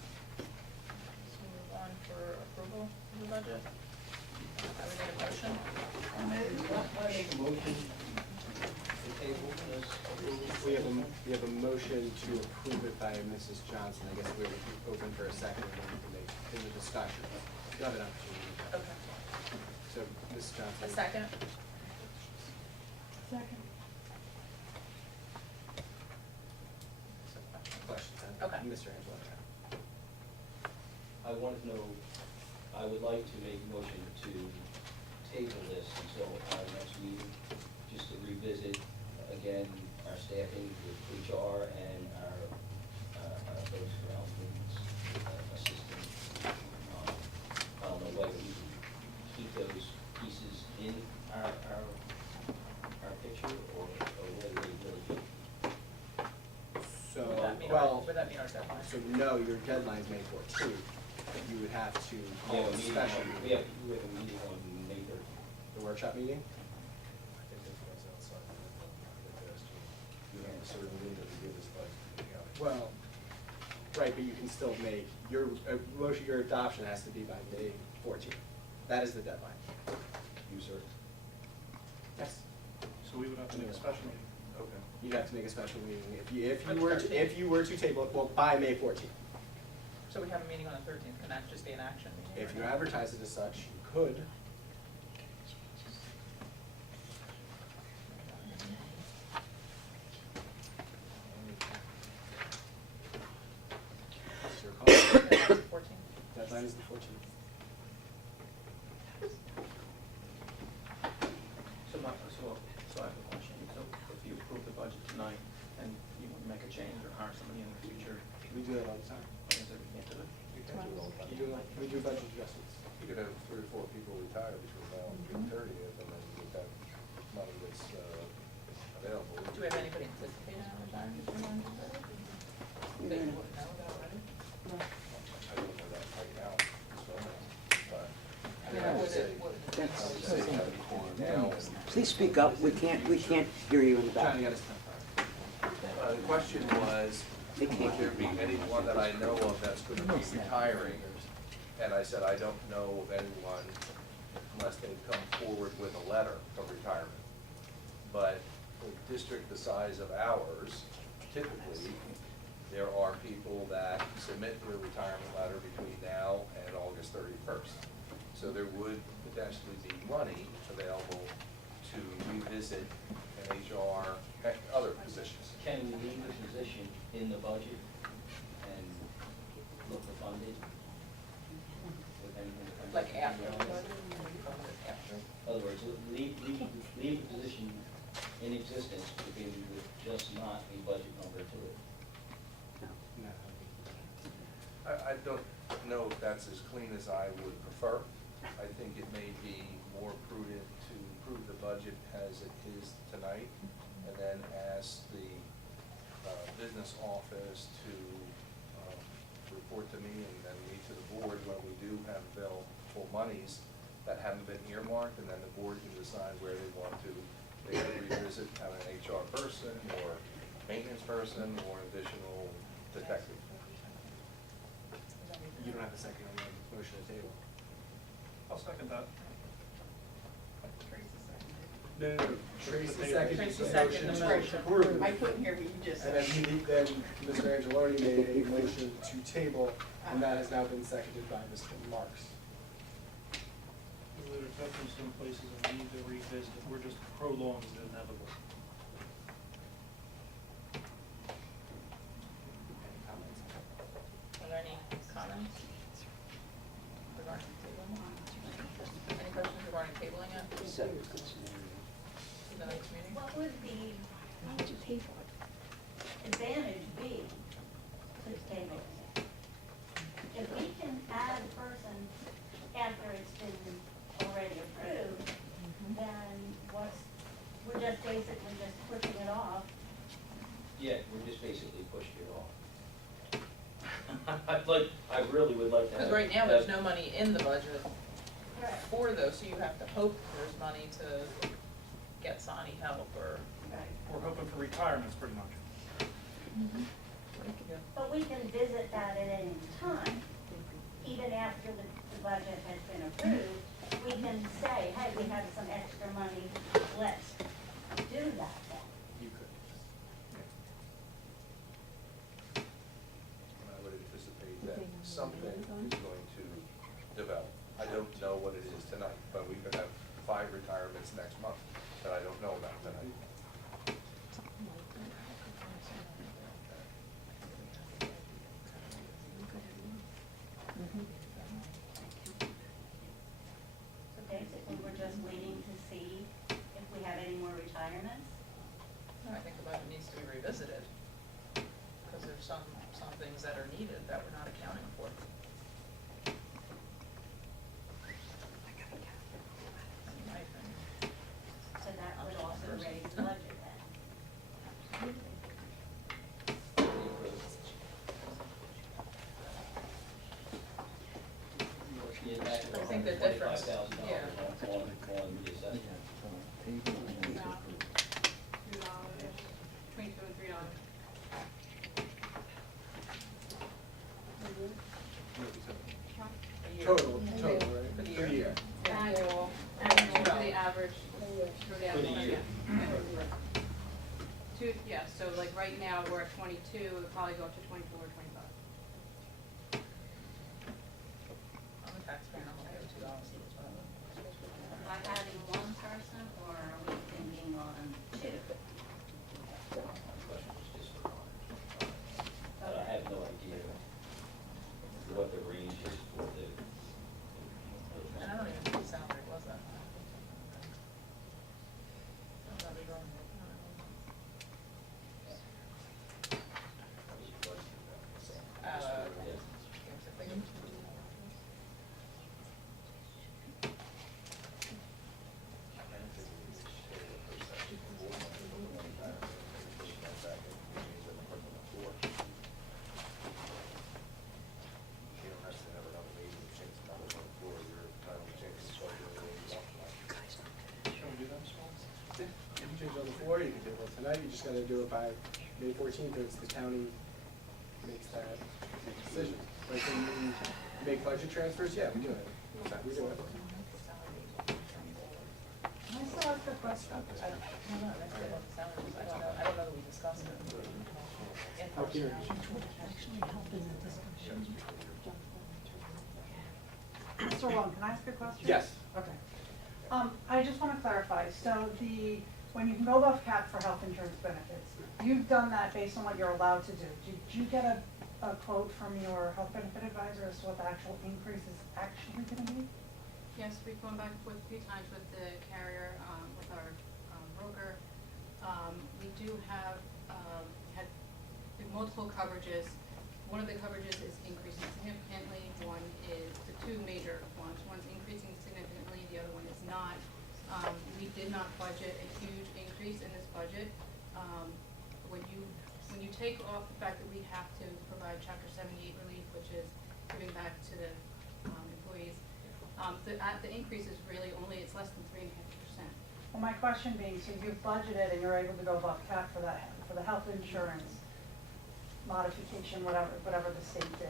Let's move on for approval of the budget. I would need a motion. I make a motion to table this approval. We have a motion to approve it by Mrs. Johnson. I guess we're open for a second and then we can make in the discussion. You have an opportunity. Okay. So, Mrs. Johnson. A second? Second. Question. Okay. Mr. Angeloni. I want to know, I would like to make a motion to table this until our next meeting, just to revisit again our staffing with HR and our folks around movements, assistant. I don't know whether we can keep those pieces in our picture or whether they really do. So, Would that mean well, would that mean our deadline? so no, your deadline's May 14th. You would have to We call have a a meeting special on, we meeting. have a meeting on May 13th. The workshop meeting? I think this goes outside the you have a certain window to give us by the county. Well, right, but you can still make, your motion, your adoption has to be by May 14th. That is the deadline. You, sir? Yes. So we would have to make a special meeting. Okay. You'd have to make a special meeting if For the you were to, 13th. if you were to table it, well, by May 14th. So we have a meeting on the 13th, can that just be an action meeting? If you advertise it as such, you could. It's your call. Deadline is 14th. Deadline is the 14th. So I have a question. So if you approve the budget tonight and you want to make a change or hire somebody in the future, We do that all the time. is it, you can't do it? You can't do it all the time. We do budget adjustments. You could have 3 or 4 people retire between now and June 30th, and then you get that money that's available. Do we have anybody anticipating on retiring between now and June 30th? That you wouldn't know about already? I don't know that right now, so, but. Yeah, would it- would- I would say have it for now. Please speak up, we can't hear you in the Trying to back. get us done. The question was, They would can't there hear be anyone that I know of that's gonna be retiring? And I said, I don't know of anyone. unless they come forward with a letter of retirement. But for a district the size of ours, typically, there are people that submit their retirement letter between now and August 31st. So there would potentially be money available to revisit an HR, other positions. Can we leave the position in the budget and look to fund it? With anything that comes Like up? after the budget? After? In other words, leave the position in existence, but maybe with just not a budget number to it. I don't know if that's as clean as I would prefer. I think it may be more prudent to approve the budget as it is tonight, and then ask the business office to report to me and then me to the board when we do have available monies that haven't been earmarked, and then the board can decide where they want to. They could revisit having an HR person, or maintenance person, or additional detective. You don't have a second on the motion to table. I'll second that. No. Tracy seconded Tracy the seconded motion the to motion. approve. I couldn't hear what you just And said. then Mr. Angeloni made a motion to table, and that has now been seconded by Mr. Marks. There are definitely some places that need to revisit, we're just prolonging the inevitable. Are there any comments regarding tabling? Any questions regarding tabling it So, to the next meeting? What would the advantage be to table it? If we can add a person after it's been already approved, then we're just basically just pushing it off. Yeah, we're just basically pushing it off. I really would like to have. Because right now, there's no money in the budget Correct. for those, so you have to hope there's money to get Sonny help or. Right. We're hoping for retirements, pretty much. But we can visit that at any time, even after the budget has been approved. We can say, hey, we have some extra money, let's do that then. You could. And I would anticipate that something is going to develop. I don't know what it is tonight, but we could have 5 retirements next month that I don't know about tonight. So basically, we're just waiting to see if we have any more retirements. No, I think the budget needs to be revisited, because there's some things that are needed that we're not accounting for. In my opinion. So that would also raise the budget then. I think the difference, yeah. On the assessment. About $2, between $2 and $3. A year. Total, right? For the year. Annual for the average, for the For the average, year. yeah, so like right now, we're at 22, it would probably go up to 24 or 25. I'm a taxpayer, I'm gonna go $2 each one. By adding one person, or are we thinking on 2? I have no idea what the range is for the. And I don't even think the salary was that high. I'm not even- You can change on the floor, you can do it tonight, you just gotta do it by May 14th, or it's the county makes that decision. Like when you make budget transfers, yeah, we do it. We do it. Can I still ask a question? I don't know, that's what it sounds like. I don't know that we discussed it. In person. Mr. Long, can I ask a question? Yes. Okay. I just want to clarify, so when you can go above cap for health insurance benefits, you've done that based on what you're allowed to do. Did you get a quote from your health benefit advisor as to what the actual increase is actually going to be? Yes, we've gone back a few times with the carrier, with our broker. We do have, had multiple coverages. One of the coverages is increasing significantly. One is, the two major ones. One's increasing significantly, the other one is not. We did not budget a huge increase in this budget. When you take off the fact that we have to provide Chapter 78 relief, which is giving back to the employees, the increase is really only, it's less than 3.5%. Well, my question being, so you've budgeted and you're able to go above cap for that, for the health insurance modification, whatever the state did.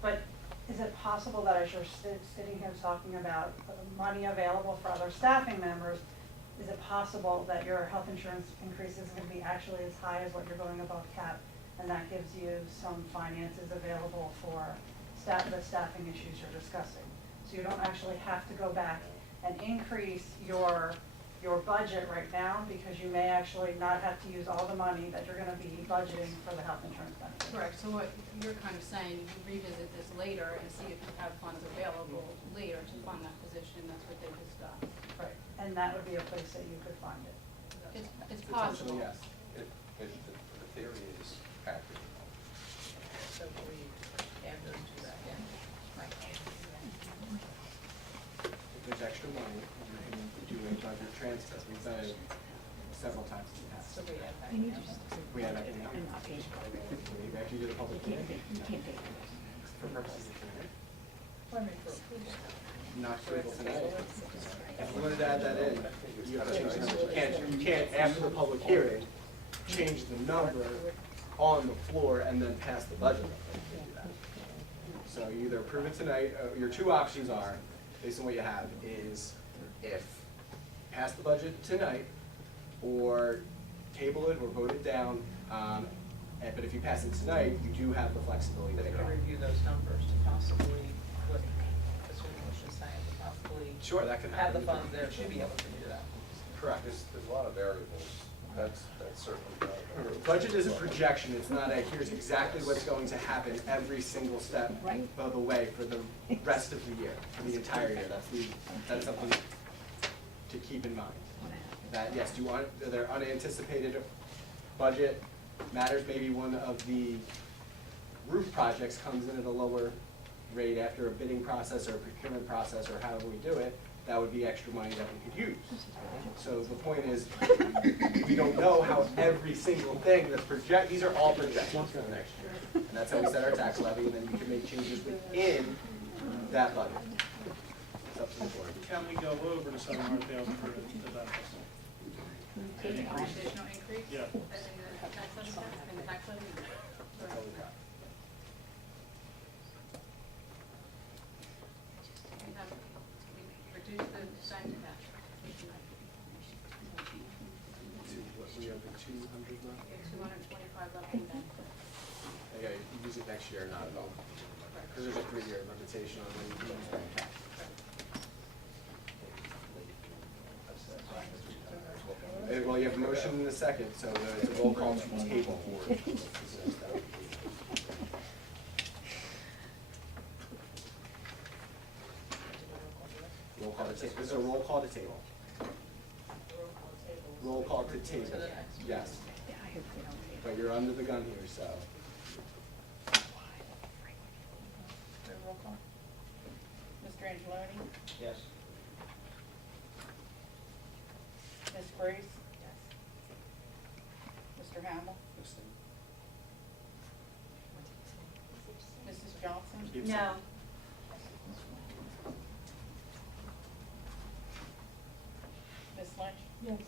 But is it possible that as you're sitting here talking about money available for other staffing members, is it possible that your health insurance increase is going to be actually as high as what you're going above cap, and that gives you some finances available for the staffing issues you're discussing? So you don't actually have to go back and increase your budget right now, because you may actually not have to use all the money that you're gonna be budgeting for the health insurance benefits. Correct, so what you're kind of saying, you revisit this later and see if you have funds available later to fund that position, that's what they discussed. Right, and that would be a place that you could fund it. It's Potentially, possible. yes. The theory is accurate. So we add those two back in. Right. If there's extra money, you can do a budget transfer. We've done it several times in the past. So we add back You need in. to just. We have that now. We actually did a public hearing. For purposes of tonight. Well, I mean, for approval. Not approval tonight. If you wanted to add that in, you have to change the numbers. You can't, after the public hearing, change the number on the floor and then pass the budget. You can't do that. So you either approve it tonight, your two options are, based on what you have, is if pass the budget tonight, or table it or vote it down, but if you pass it tonight, you do have the flexibility to They make could it. review those numbers to possibly, what Mr. English is saying, to possibly Sure, that can have happen. the funds there to be able to do that. Correct. There's a lot of variables. That's certainly not. Remember, budget is a projection, it's not a, here's exactly what's going to happen every single step of the way for the rest of the year, for the entire year. That's something to keep in mind. That, yes, there are unanticipated budget matters, maybe one of the roof projects comes in at a lower rate after a bidding process or a procurement process or however we do it, that would be extra money that we could use. So the point is, we don't know how every single thing that's these are all projections for the next year. And that's how we set our tax levy, and then you can make changes within that budget. It's up to the board. Can we go over the 700,000 for the benefits? Additional increase? Yeah. In the tax levy, in the tax levy? That's all we got. We have, we reduced the sign to that. We have the 200 left? We have 225 left in that. Yeah, you use it next year, not at all. Because there's a 3-year limitation on when you can use that. Well, you have a motion and a second, so it's a roll call to table. Roll call to table. This is a roll call to table. Roll call to table. To the next. Yes. But you're under the gun here, so. Roll call. Mr. Angeloni? Yes. Ms. Grace? Mr. Hamel? Mrs. Johnson? No. Ms. Lynch? Yes.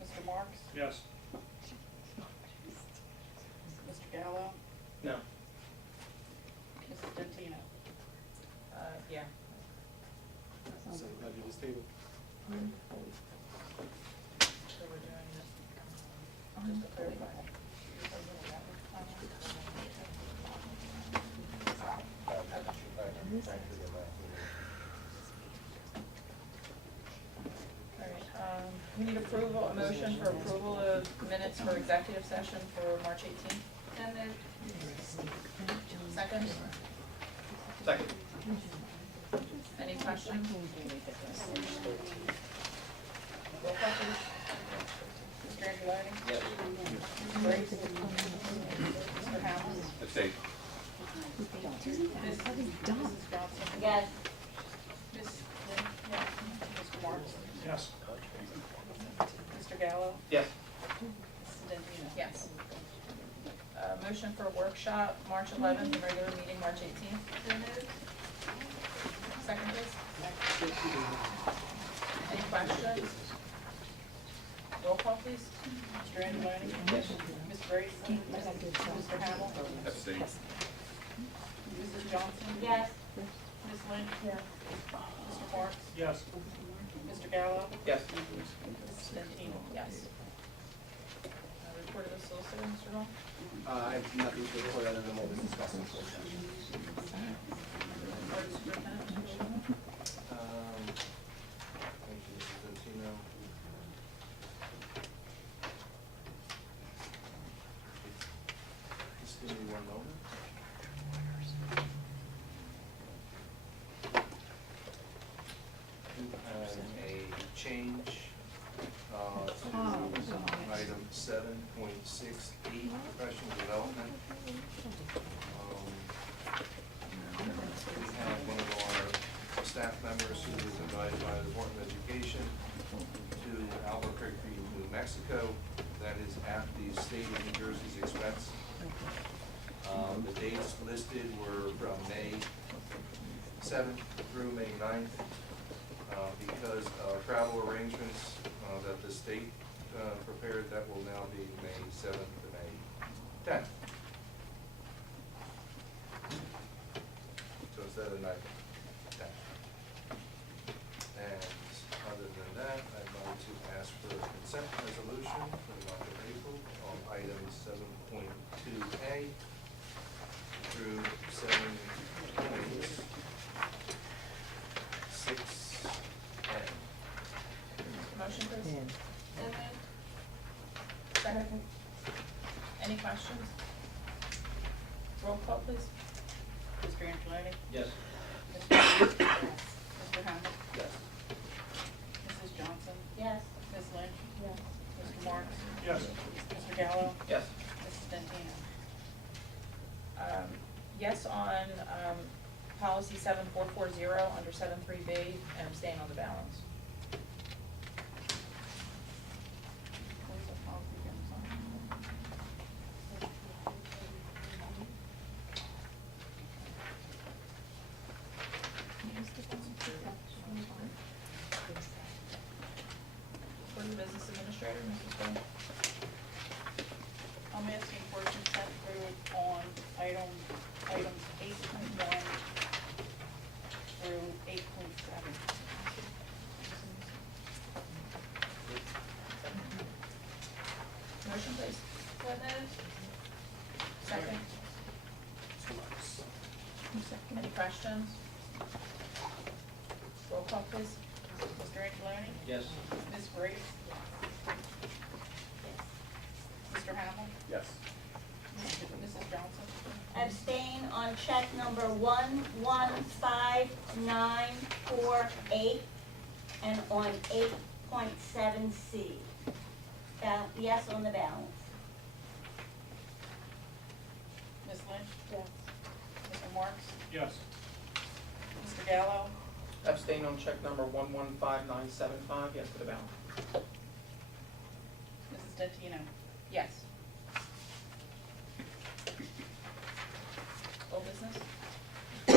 Mr. Marks? Yes. Mr. Gallo? No. Mrs. Dentino? Yeah. So the budget is tabled. approval, a motion for approval of minutes for executive session for March 18th. And then, Second? Second. Any questions? Roll call please. Mr. Angeloni? Yes. Mr. Briggs? Mr. Hamel? Abstain. Mrs. Johnson? Yes. Ms. Lynn? Yes. Mr. Marks? Yes. Mr. Gallo? Yes. Mrs. Dendino? Yes. Motion for a workshop, March 11th, and regular meeting, March 18th. so moved. Second, please. Any questions? Roll call, please. Mr. Angeloni? Yes. Ms. Briggs? Mr. Hamel? Abstain. Mrs. Johnson? Yes. Ms. Lynn? Yes. Mr. Marks? Yes. Mr. Gallo? Yes. Mrs. Dendino? Yes. Report of the solicitor, Mr. Hall. I have nothing to report other than what was discussed in closed session. Report of the superintendent, Mr. Shulman. Thank you, Mrs. Dentino. Just give me 1 moment. We have a change to item 7.68, professional development. We have one of our staff members who was invited by the Department of Education to Albuquerque, New Mexico. That is at the state of New Jersey's expense. The dates listed were from May 7th through May 9th. Because of travel arrangements that the state prepared, that will now be May 7th to May 10th. So instead of 9th, 10th. And other than that, I'd like to ask for a consent resolution for the month of April on items 7.2A through 7.6. Motion, please. So moved. Second. Any questions? Roll call, please. Mr. Angeloni? Yes. Mr. Briggs? Mr. Hamel? Yes. Mrs. Johnson? Yes. Ms. Lynch? Yes. Mr. Marks? Yes. Mr. Gallo? Yes. Mrs. Dendino? Yes on policy 7440 under 73B, and abstain on the balance. What is that policy again? Sorry. For the business administrator, Mrs. Bell. I'm asking for consent through on items 8.1 through 8.7. Motion, please. So moved. Second. Any questions? Roll call, please. Mr. Angeloni? Yes. Ms. Briggs? Mr. Hamel? Yes. Mrs. Johnson? Abstain on check number 115948 and on 8.7C. Yes on the balance. Ms. Lynch? Yes. Mr. Marks? Yes. Mr. Gallo? Abstain on check number 115975, yes to the balance. Mrs. Dentino? Yes. Old business? Any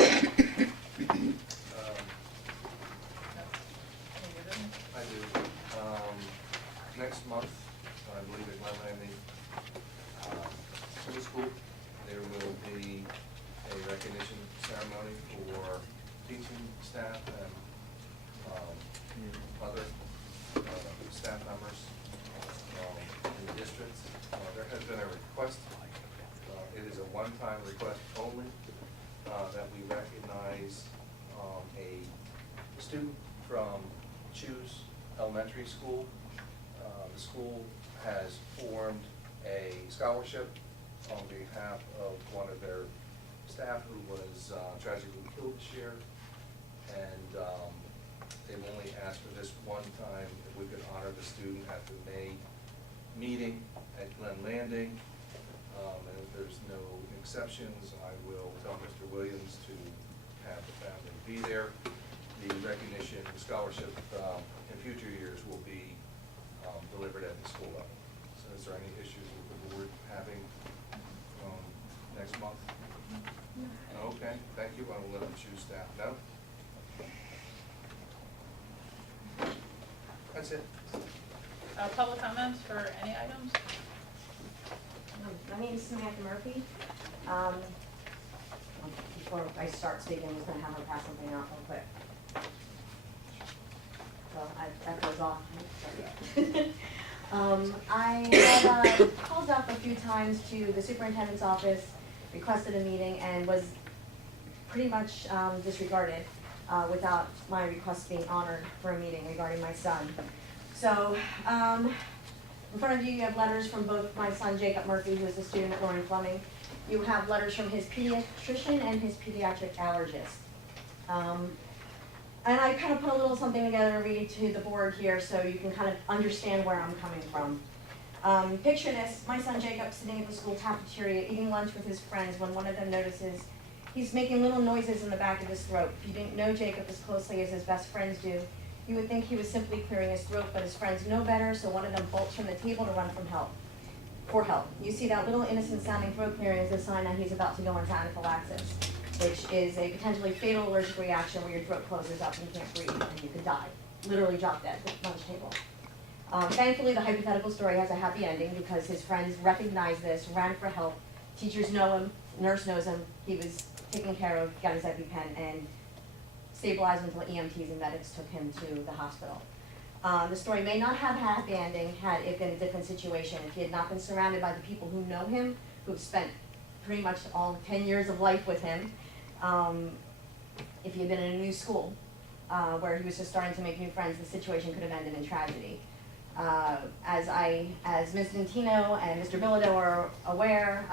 new business? I do. Next month, I believe at Glen Landing Middle School, there will be a recognition ceremony for teaching staff and other staff members in the district. There has been a request, it is a one-time request only, that we recognize a student from Choose Elementary School The school has formed a scholarship on behalf of one of their staff who was tragically killed this year. And they've only asked for this one time if we could honor the student at the May meeting at Glen Landing. And if there's no exceptions, I will tell Mr. Williams to have the family be there. The recognition, the scholarship in future years will be delivered at the school level. So is there any issues with the board having next month? Okay, thank you. I will let them choose staff. No? That's it. Public comments for any items? My name is Samantha Murphy. Before I start speaking, I'm just gonna have her pass something out real quick. So that goes off. I had called up a few times to the superintendent's office, requested a meeting, and was pretty much disregarded without my request being honored for a meeting regarding my son. So, in front of you, you have letters from both my son Jacob Murphy, who is a student at Loring Fleming. You have letters from his pediatrician and his pediatric allergist. And I kind of put a little something together to read to the board here so you can kind of understand where I'm coming from. Picture this, my son Jacob sitting at the school cafeteria eating lunch with his friends when one of them notices he's making little noises in the back of his throat. If you didn't know Jacob as closely as his best friends do, you would think he was simply clearing his throat, but his friends know better, so one of them bolts from the table to run for help. You see that little innocent sounding throat clearing is a sign that he's about to go into anaphylaxis, which is a potentially fatal allergic reaction where your throat closes up and you can't breathe and you could die. Literally drop dead at the lunch table. Thankfully, the hypothetical story has a happy ending because his friends recognized this, ran for help. Teachers know him, nurse knows him. He was taken care of, got his EpiPen, and stabilized until EMTs and medics took him to the hospital. The story may not have a happy ending had it been a different situation. If he had not been surrounded by the people who know him, who've spent pretty much all 10 years of life with him, if he had been in a new school where he was just starting to make new friends, the situation could have ended in tragedy. As Ms. Dentino and Mr. Bilodeau are aware,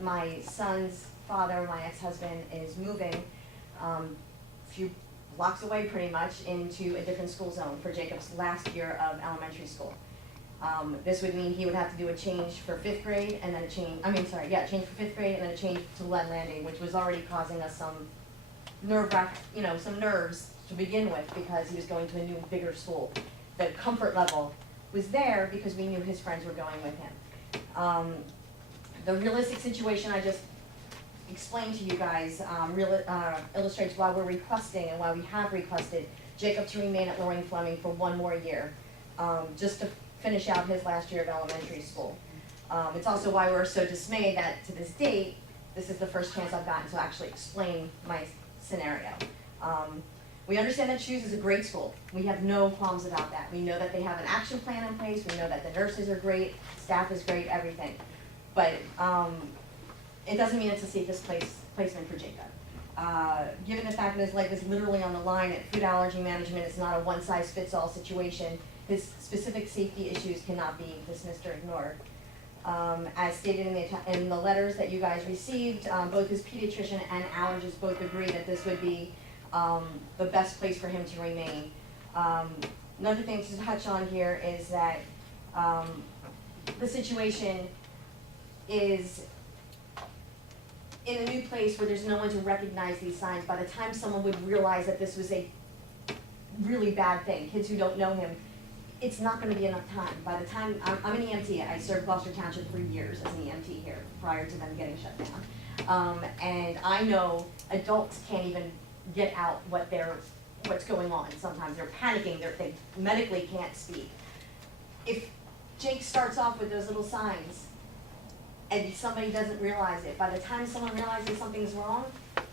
my son's father, my ex-husband, is moving a few blocks away pretty much into a different school zone for Jacob's last year of elementary school. This would mean he would have to do a change for 5th grade and then change for 5th grade and then a change to Glen Landing, which was already causing us some some nerves to begin with because he was going to a new, bigger school. The comfort level was there because we knew his friends were going with him. The realistic situation I just explained to you guys illustrates why we're requesting and why we have requested Jacob to remain at Loring Fleming for one more year, just to finish out his last year of elementary school. It's also why we're so dismayed that to this date, this is the first chance I've gotten to actually explain my scenario. We understand that CHOOSE is a great school. We have no qualms about that. We know that they have an action plan in place. We know that the nurses are great, staff is great, everything. But it doesn't mean it's a safest placement for Jacob. Given the fact that his life is literally on the line at food allergy management, it's not a one-size-fits-all situation. His specific safety issues cannot be dismissed or ignored. As stated in the letters that you guys received, both his pediatrician and allergist both agree that this would be the best place for him to remain. Another thing to touch on here is that the situation is in a new place where there's no one to recognize these signs. By the time someone would realize that this was a really bad thing, kids who don't know him, it's not going to be enough time. By the time, I'm an EMT, I served Gloucester Township for years as an EMT here prior to them getting shut down. And I know adults can't even get out what's going on. Sometimes they're panicking, they medically can't speak. If Jake starts off with those little signs and somebody doesn't realize it, by the time someone realizes something's wrong,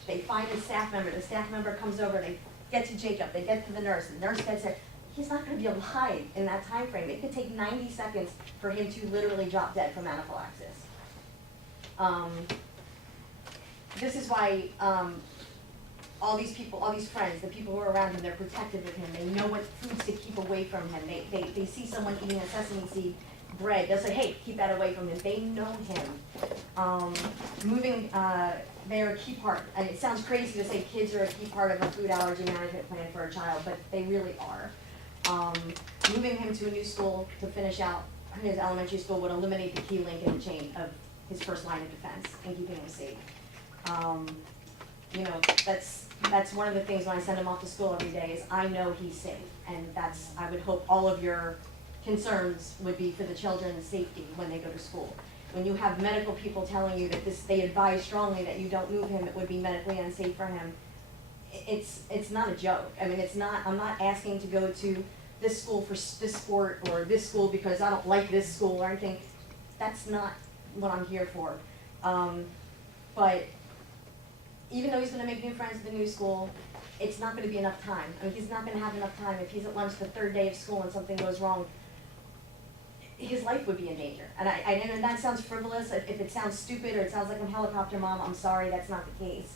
they find a staff member, the staff member comes over, they get to Jacob, they get to the nurse gets there. He's not going to be alive in that time frame. It could take 90 seconds for him to literally drop dead from anaphylaxis. This is why all these people, all these friends, the people who are around him, they're protective of him, they know what foods to keep away from him, they see someone eating a sesame seed bread, they'll say, hey, keep that away from him, they know him. Moving, they're a key part, and it sounds crazy to say kids are a key part of a food allergy management plan for a child, but they really are. Moving him to a new school to finish out his elementary school would eliminate the key link in the chain of his first line of defense and keeping him safe. You know, that's one of the things when I send him off to school every day is I know he's safe, and that's, I would hope all of your concerns would be for the children's safety when they go to school. When you have medical people telling you that they advise strongly that you don't move him, it would be medically unsafe for him, it's not a joke. I mean, I'm not asking to go to this school for this sport or this school because I don't like this school or anything. That's not what I'm here for. But even though he's gonna make new friends at the new school, it's not gonna be enough time. I mean, he's not gonna have enough time. If he's at lunch the third day of school and something goes wrong, his life would be in danger. And and that sounds frivolous. If it sounds stupid or it sounds like I'm helicopter mom, I'm sorry, that's not the case.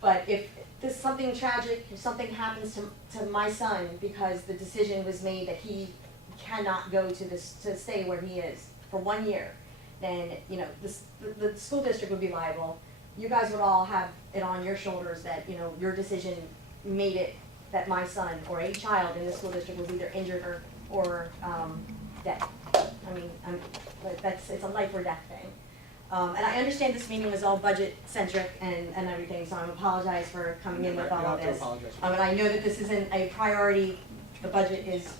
But if this something tragic, if something happens to my son because the decision was made that he cannot go to stay where he is for 1 year, then, you know, the school district would be liable. You guys would all have it on your shoulders that, you know, your decision made it that my son or a child in the school district was either injured or dead. I mean, it's a life or death thing. And I understand this meeting was all budget centric and everything, so I apologize for coming in with all of this. And I know that this isn't a priority, the budget is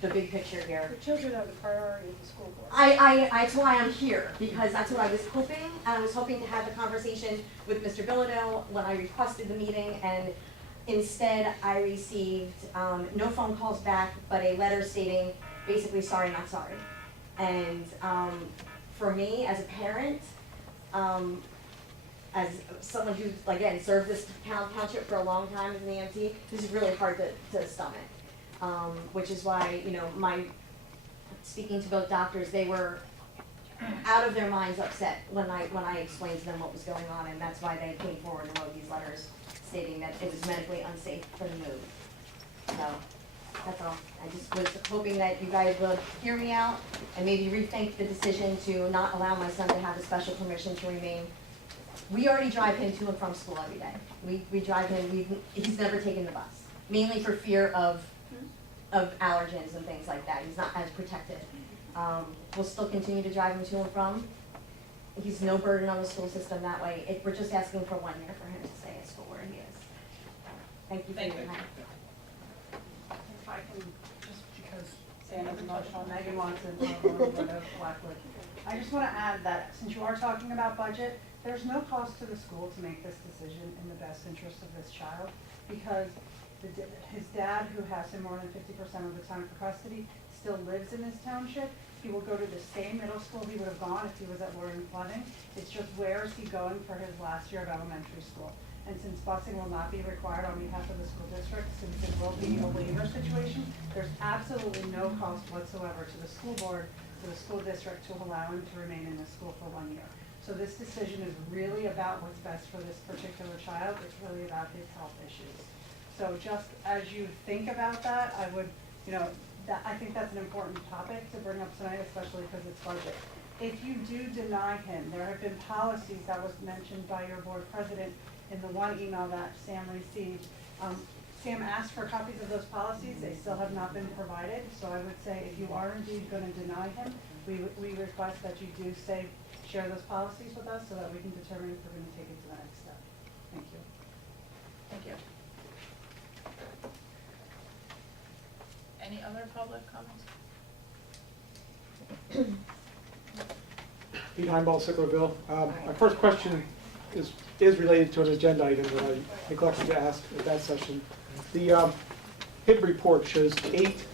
the big picture here. The children are the priority of the school board. That's why I'm here, because that's what I was hoping, and I was hoping to have the conversation with Mr. Bilodeau when I requested the meeting, and instead I received no phone calls back, but a letter stating basically sorry, not sorry. And for me, as a parent, as someone who, again, served this township for a long time as an EMT, this is really hard to stomach. Which is why, you know, speaking to both doctors, they were out of their minds upset when I explained to them what was going on, and that's why they came forward and wrote these letters stating that it was medically unsafe for the move. So, that's all. I just was hoping that you guys would hear me out and maybe rethink the decision to not allow my son to have a special permission to remain. We already drive him to and from school every day. We drive him, he's never taken the bus, mainly for fear of allergens and things like that. He's not as protected. We'll still continue to drive him to and from. He's no burden on the school system that way. We're just asking for 1 year for him to stay at school where he is. Thank you for your time. If I can, just because Sandy's emotional, Megan wants to go to Blackwood. I just want to add that since you are talking about budget, there's no cost to the school to make this decision in the best interest of this child, because his dad, who has him more than 50% of the time for custody, still lives in this township. He will go to the same middle school he would have gone if he was at Lord and Fleming. It's just where is he going for his last year of elementary school. And since busing will not be required on behalf of the school district, since it will be a waiver situation, there's absolutely no cost whatsoever to the school board, to the school district to allow him to remain in the school for 1 year. So this decision is really about what's best for this particular child. It's really about his health issues. So just as you think about that, I would, you know, I think that's an important topic to bring up tonight, especially because it's budget. If you do deny him, there have been policies that was mentioned by your board president in the one email that Sam received. Sam asked for copies of those policies. They still have not been provided. So I would say if you are indeed going to deny him, we request that you do share those policies with us so that we can determine if we're going to take it to the next step. Thank you. Thank you. Any other public comments? Pete Heimball, Sicklerville. My first question is related to an agenda item that I neglected to ask at that session. The HIB report shows 8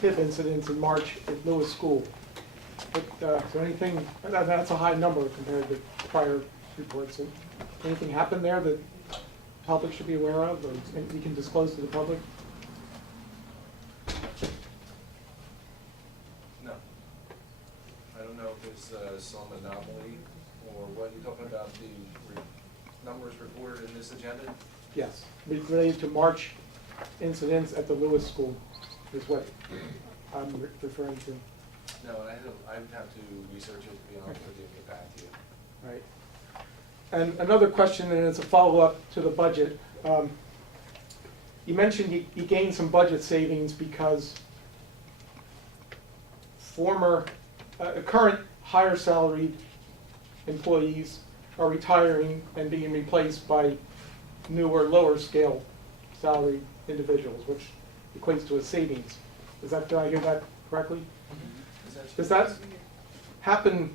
HIB incidents in March at Lewis School. Is there anything, that's a high number compared to prior reports. Anything happened there that the public should be aware of, or you can disclose to the public? No. I don't know if it's some anomaly or what you're talking about, numbers reported in this agenda? Yes, related to March incidents at the Lewis School is what I'm referring to. No, I'd have to research it, to be honest with you, and get back to you. Right. And another question, and it's a follow-up to the budget. You mentioned you gained some budget savings because current higher salaried employees are retiring and being replaced by newer, lower scale salaried individuals, which equates to a savings. Did I hear that correctly? Does that happen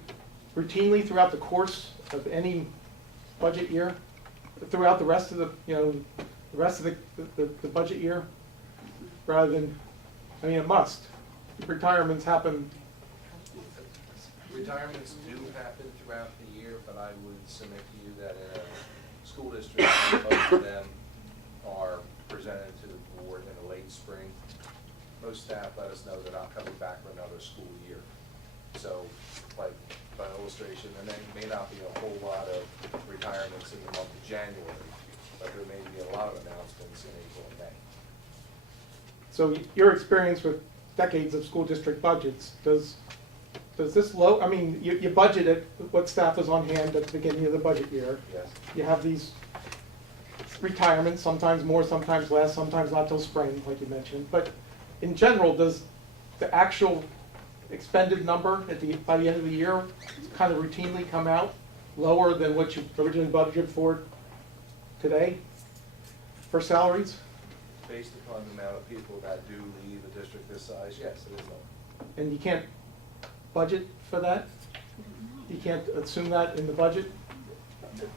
routinely throughout the course of any budget year? Throughout the rest of the, the rest of the budget year? Rather than, I mean, it must. Retirements happen. Retirements do happen throughout the year, but I would submit to you that in a school district, most of them are presented to the board in the late spring. Most staff let us know they're not coming back for another school year. So, like, by illustration, there may not be a whole lot of retirements in the month of January, but there may be a lot of announcements in April and May. So your experience with decades of school district budgets, does this I mean, you budgeted what staff was on hand at the beginning of the budget year. Yes. You have these retirements, sometimes more, sometimes less, sometimes not till spring, like you mentioned. But in general, does the actual expended number by the end of the year kind of routinely come out lower than what you originally budgeted for today for salaries? Based upon the amount of people that do leave a district this size, yes, it is low. And you can't budget for that? You can't assume that in the budget,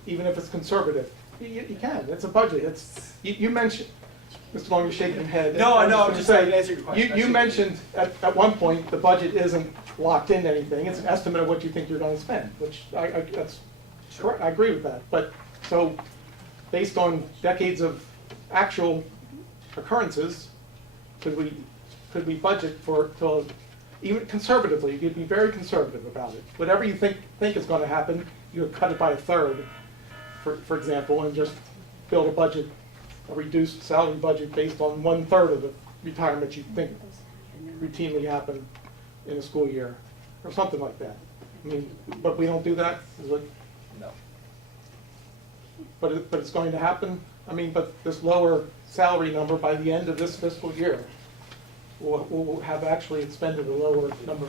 even if it's conservative? You can, it's a budget. You mentioned, Mr. Long, you're shaking your head. No, I'm I'm just trying to saying, answer your question. You mentioned at one point, the budget isn't locked in anything. It's an estimate of what you think you're going to spend, which that's correct. I agree with that. But, so, based on decades of actual occurrences, could we budget even conservatively? You'd be very conservative about it. Whatever you think is going to happen, you would cut it by a third, for example, and just build a reduced salary budget based on 1/3 of the retirement you think routinely happen in a school year, or something like that. I mean, but we don't do that? No. But it's going to happen? I mean, but this lower salary number by the end of this fiscal year will have actually expended a lower number.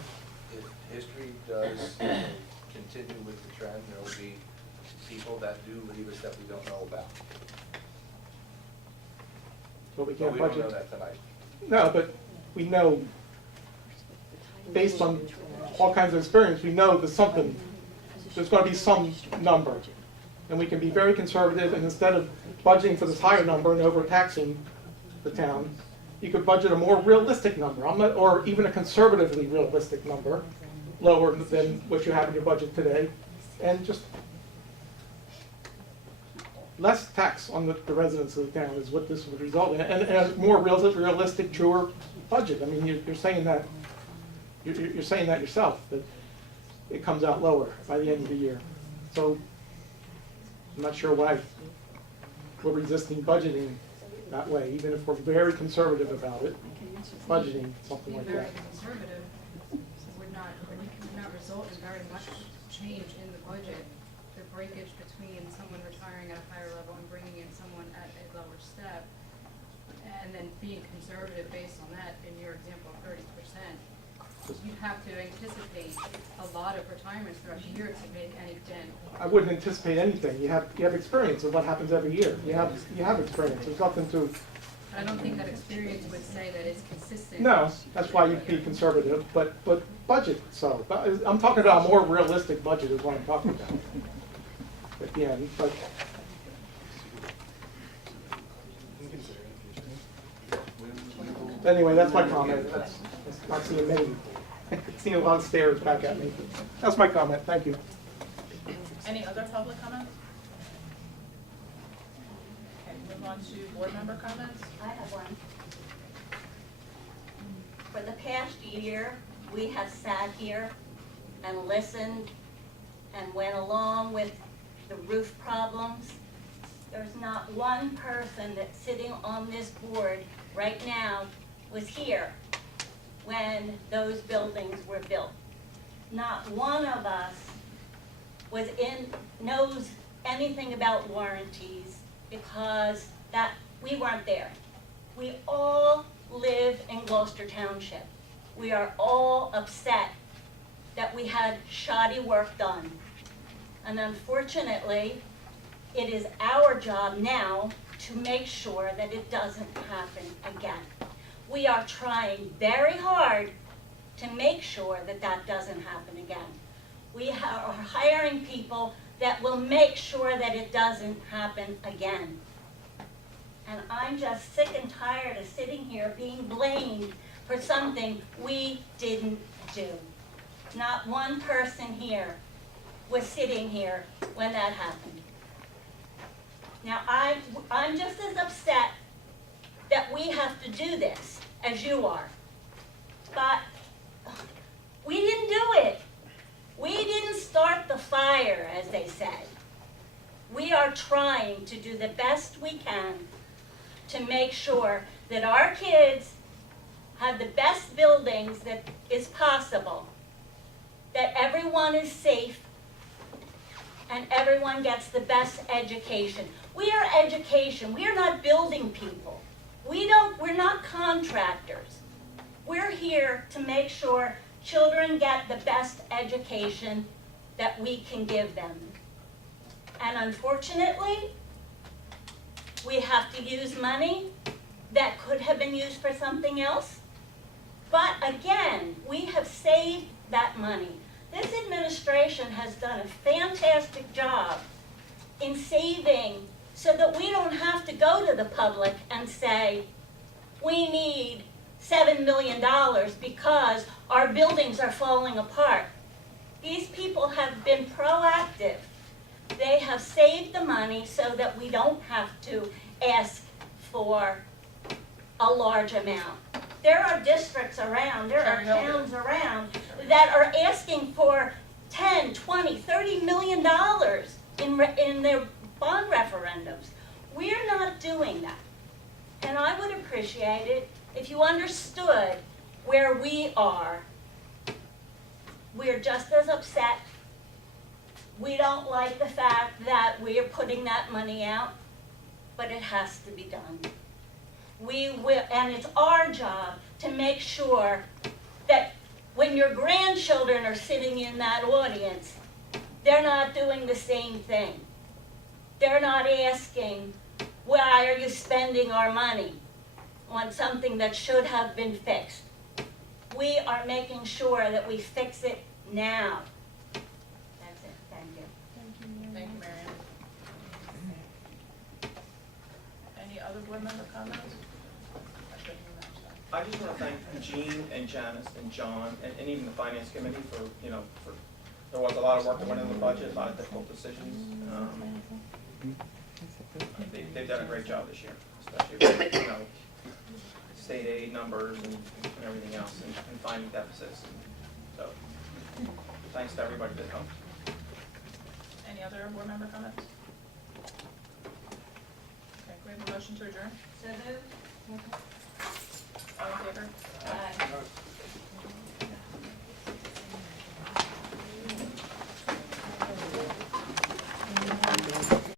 If history does continue with the trend, there will be people that do leave us that we don't know about. But we But can't we don't budget. know that tonight. No, but we know, based on all kinds of experience, we know there's going to be some number. And we can be very conservative, and instead of budgeting for this higher number and overtaxing the town, you could budget a more realistic number, or even a conservatively realistic number, lower than what you have in your budget today, and just less tax on the residents of the town is what this would result in, and a more realistic, truer budget. I mean, you're saying that you're saying that yourself, that it comes out lower by the end of the year. So I'm not sure why we're resisting budgeting that way, even if we're very conservative about it, budgeting something like Being that. very conservative would not result in very much change in the budget. The breakage between someone retiring at a higher level and bringing in someone at a lower step, and then being conservative based on that, in your example of 30%, you have to anticipate a lot of retirements throughout the year to make any dent. I wouldn't anticipate anything. You have experience of what happens every year. You have experience. There's nothing to. I don't think that experience would say that it's consistent. No, that's why you'd be conservative, but budget so. I'm talking about a more realistic budget is what I'm talking about at the end, but. Anyway, that's my comment. That's not seeing many. Seeing a lot of stares back at me. That's my comment. Thank you. Any other public comments? Okay, move on to board member comments. I have one. For the past year, we have sat here and listened and went along with the roof problems There's not one person that's sitting on this board right now was here when those buildings were built. Not one of us knows anything about warranties because we weren't there. We all live in Gloucester Township. We are all upset that we had shoddy work done. And unfortunately, it is our job now to make sure that it doesn't happen again. We are trying very hard to make sure that that doesn't happen again. We are hiring people that will make sure that it doesn't happen again. And I'm just sick and tired of sitting here being blamed for something we didn't do. Not one person here was sitting here when that happened. Now, I'm just as upset that we have to do this as you are. But we didn't do it. We didn't start the fire, as they say. We are trying to do the best we can to make sure that our kids have the best buildings that is possible, that everyone is safe, and everyone gets the best education. We are education. We are not building people. We're not contractors. We're here to make sure children get the best education that we can give them. And unfortunately, we have to use money that could have been used for something else. But again, we have saved that money. This administration has done a fantastic job in saving so that we don't have to go to the public and say, we need $7 million because our buildings are falling apart. These people have been proactive. They have saved the money so that we don't have to ask for a large amount. There are districts around, there are towns around that are asking for $10, $20, $30 million in their bond referendums. We're not doing that. And I would appreciate it if you understood where we are. We're just as upset. We don't like the fact that we are putting that money out, but it has to be done. We will, and it's our job to make sure that when your grandchildren are sitting in that audience, they're not doing the same thing. They're not asking, why are you spending our money on something that should have been fixed? We are making sure that we fix it now. That's it. Thank you. Thank you, Marianne. Any other board member comments? I just want to thank Jean and Janice and John and even the finance committee for, there was a lot of work that went into the budget, a lot of difficult decisions. They've done a great job this year, especially with, state aid numbers and everything else and finding deficits. So, thanks to everybody that helped. Any other board member comments? Okay, can we have a motion to adjourn? So moved. All in favor? Aye.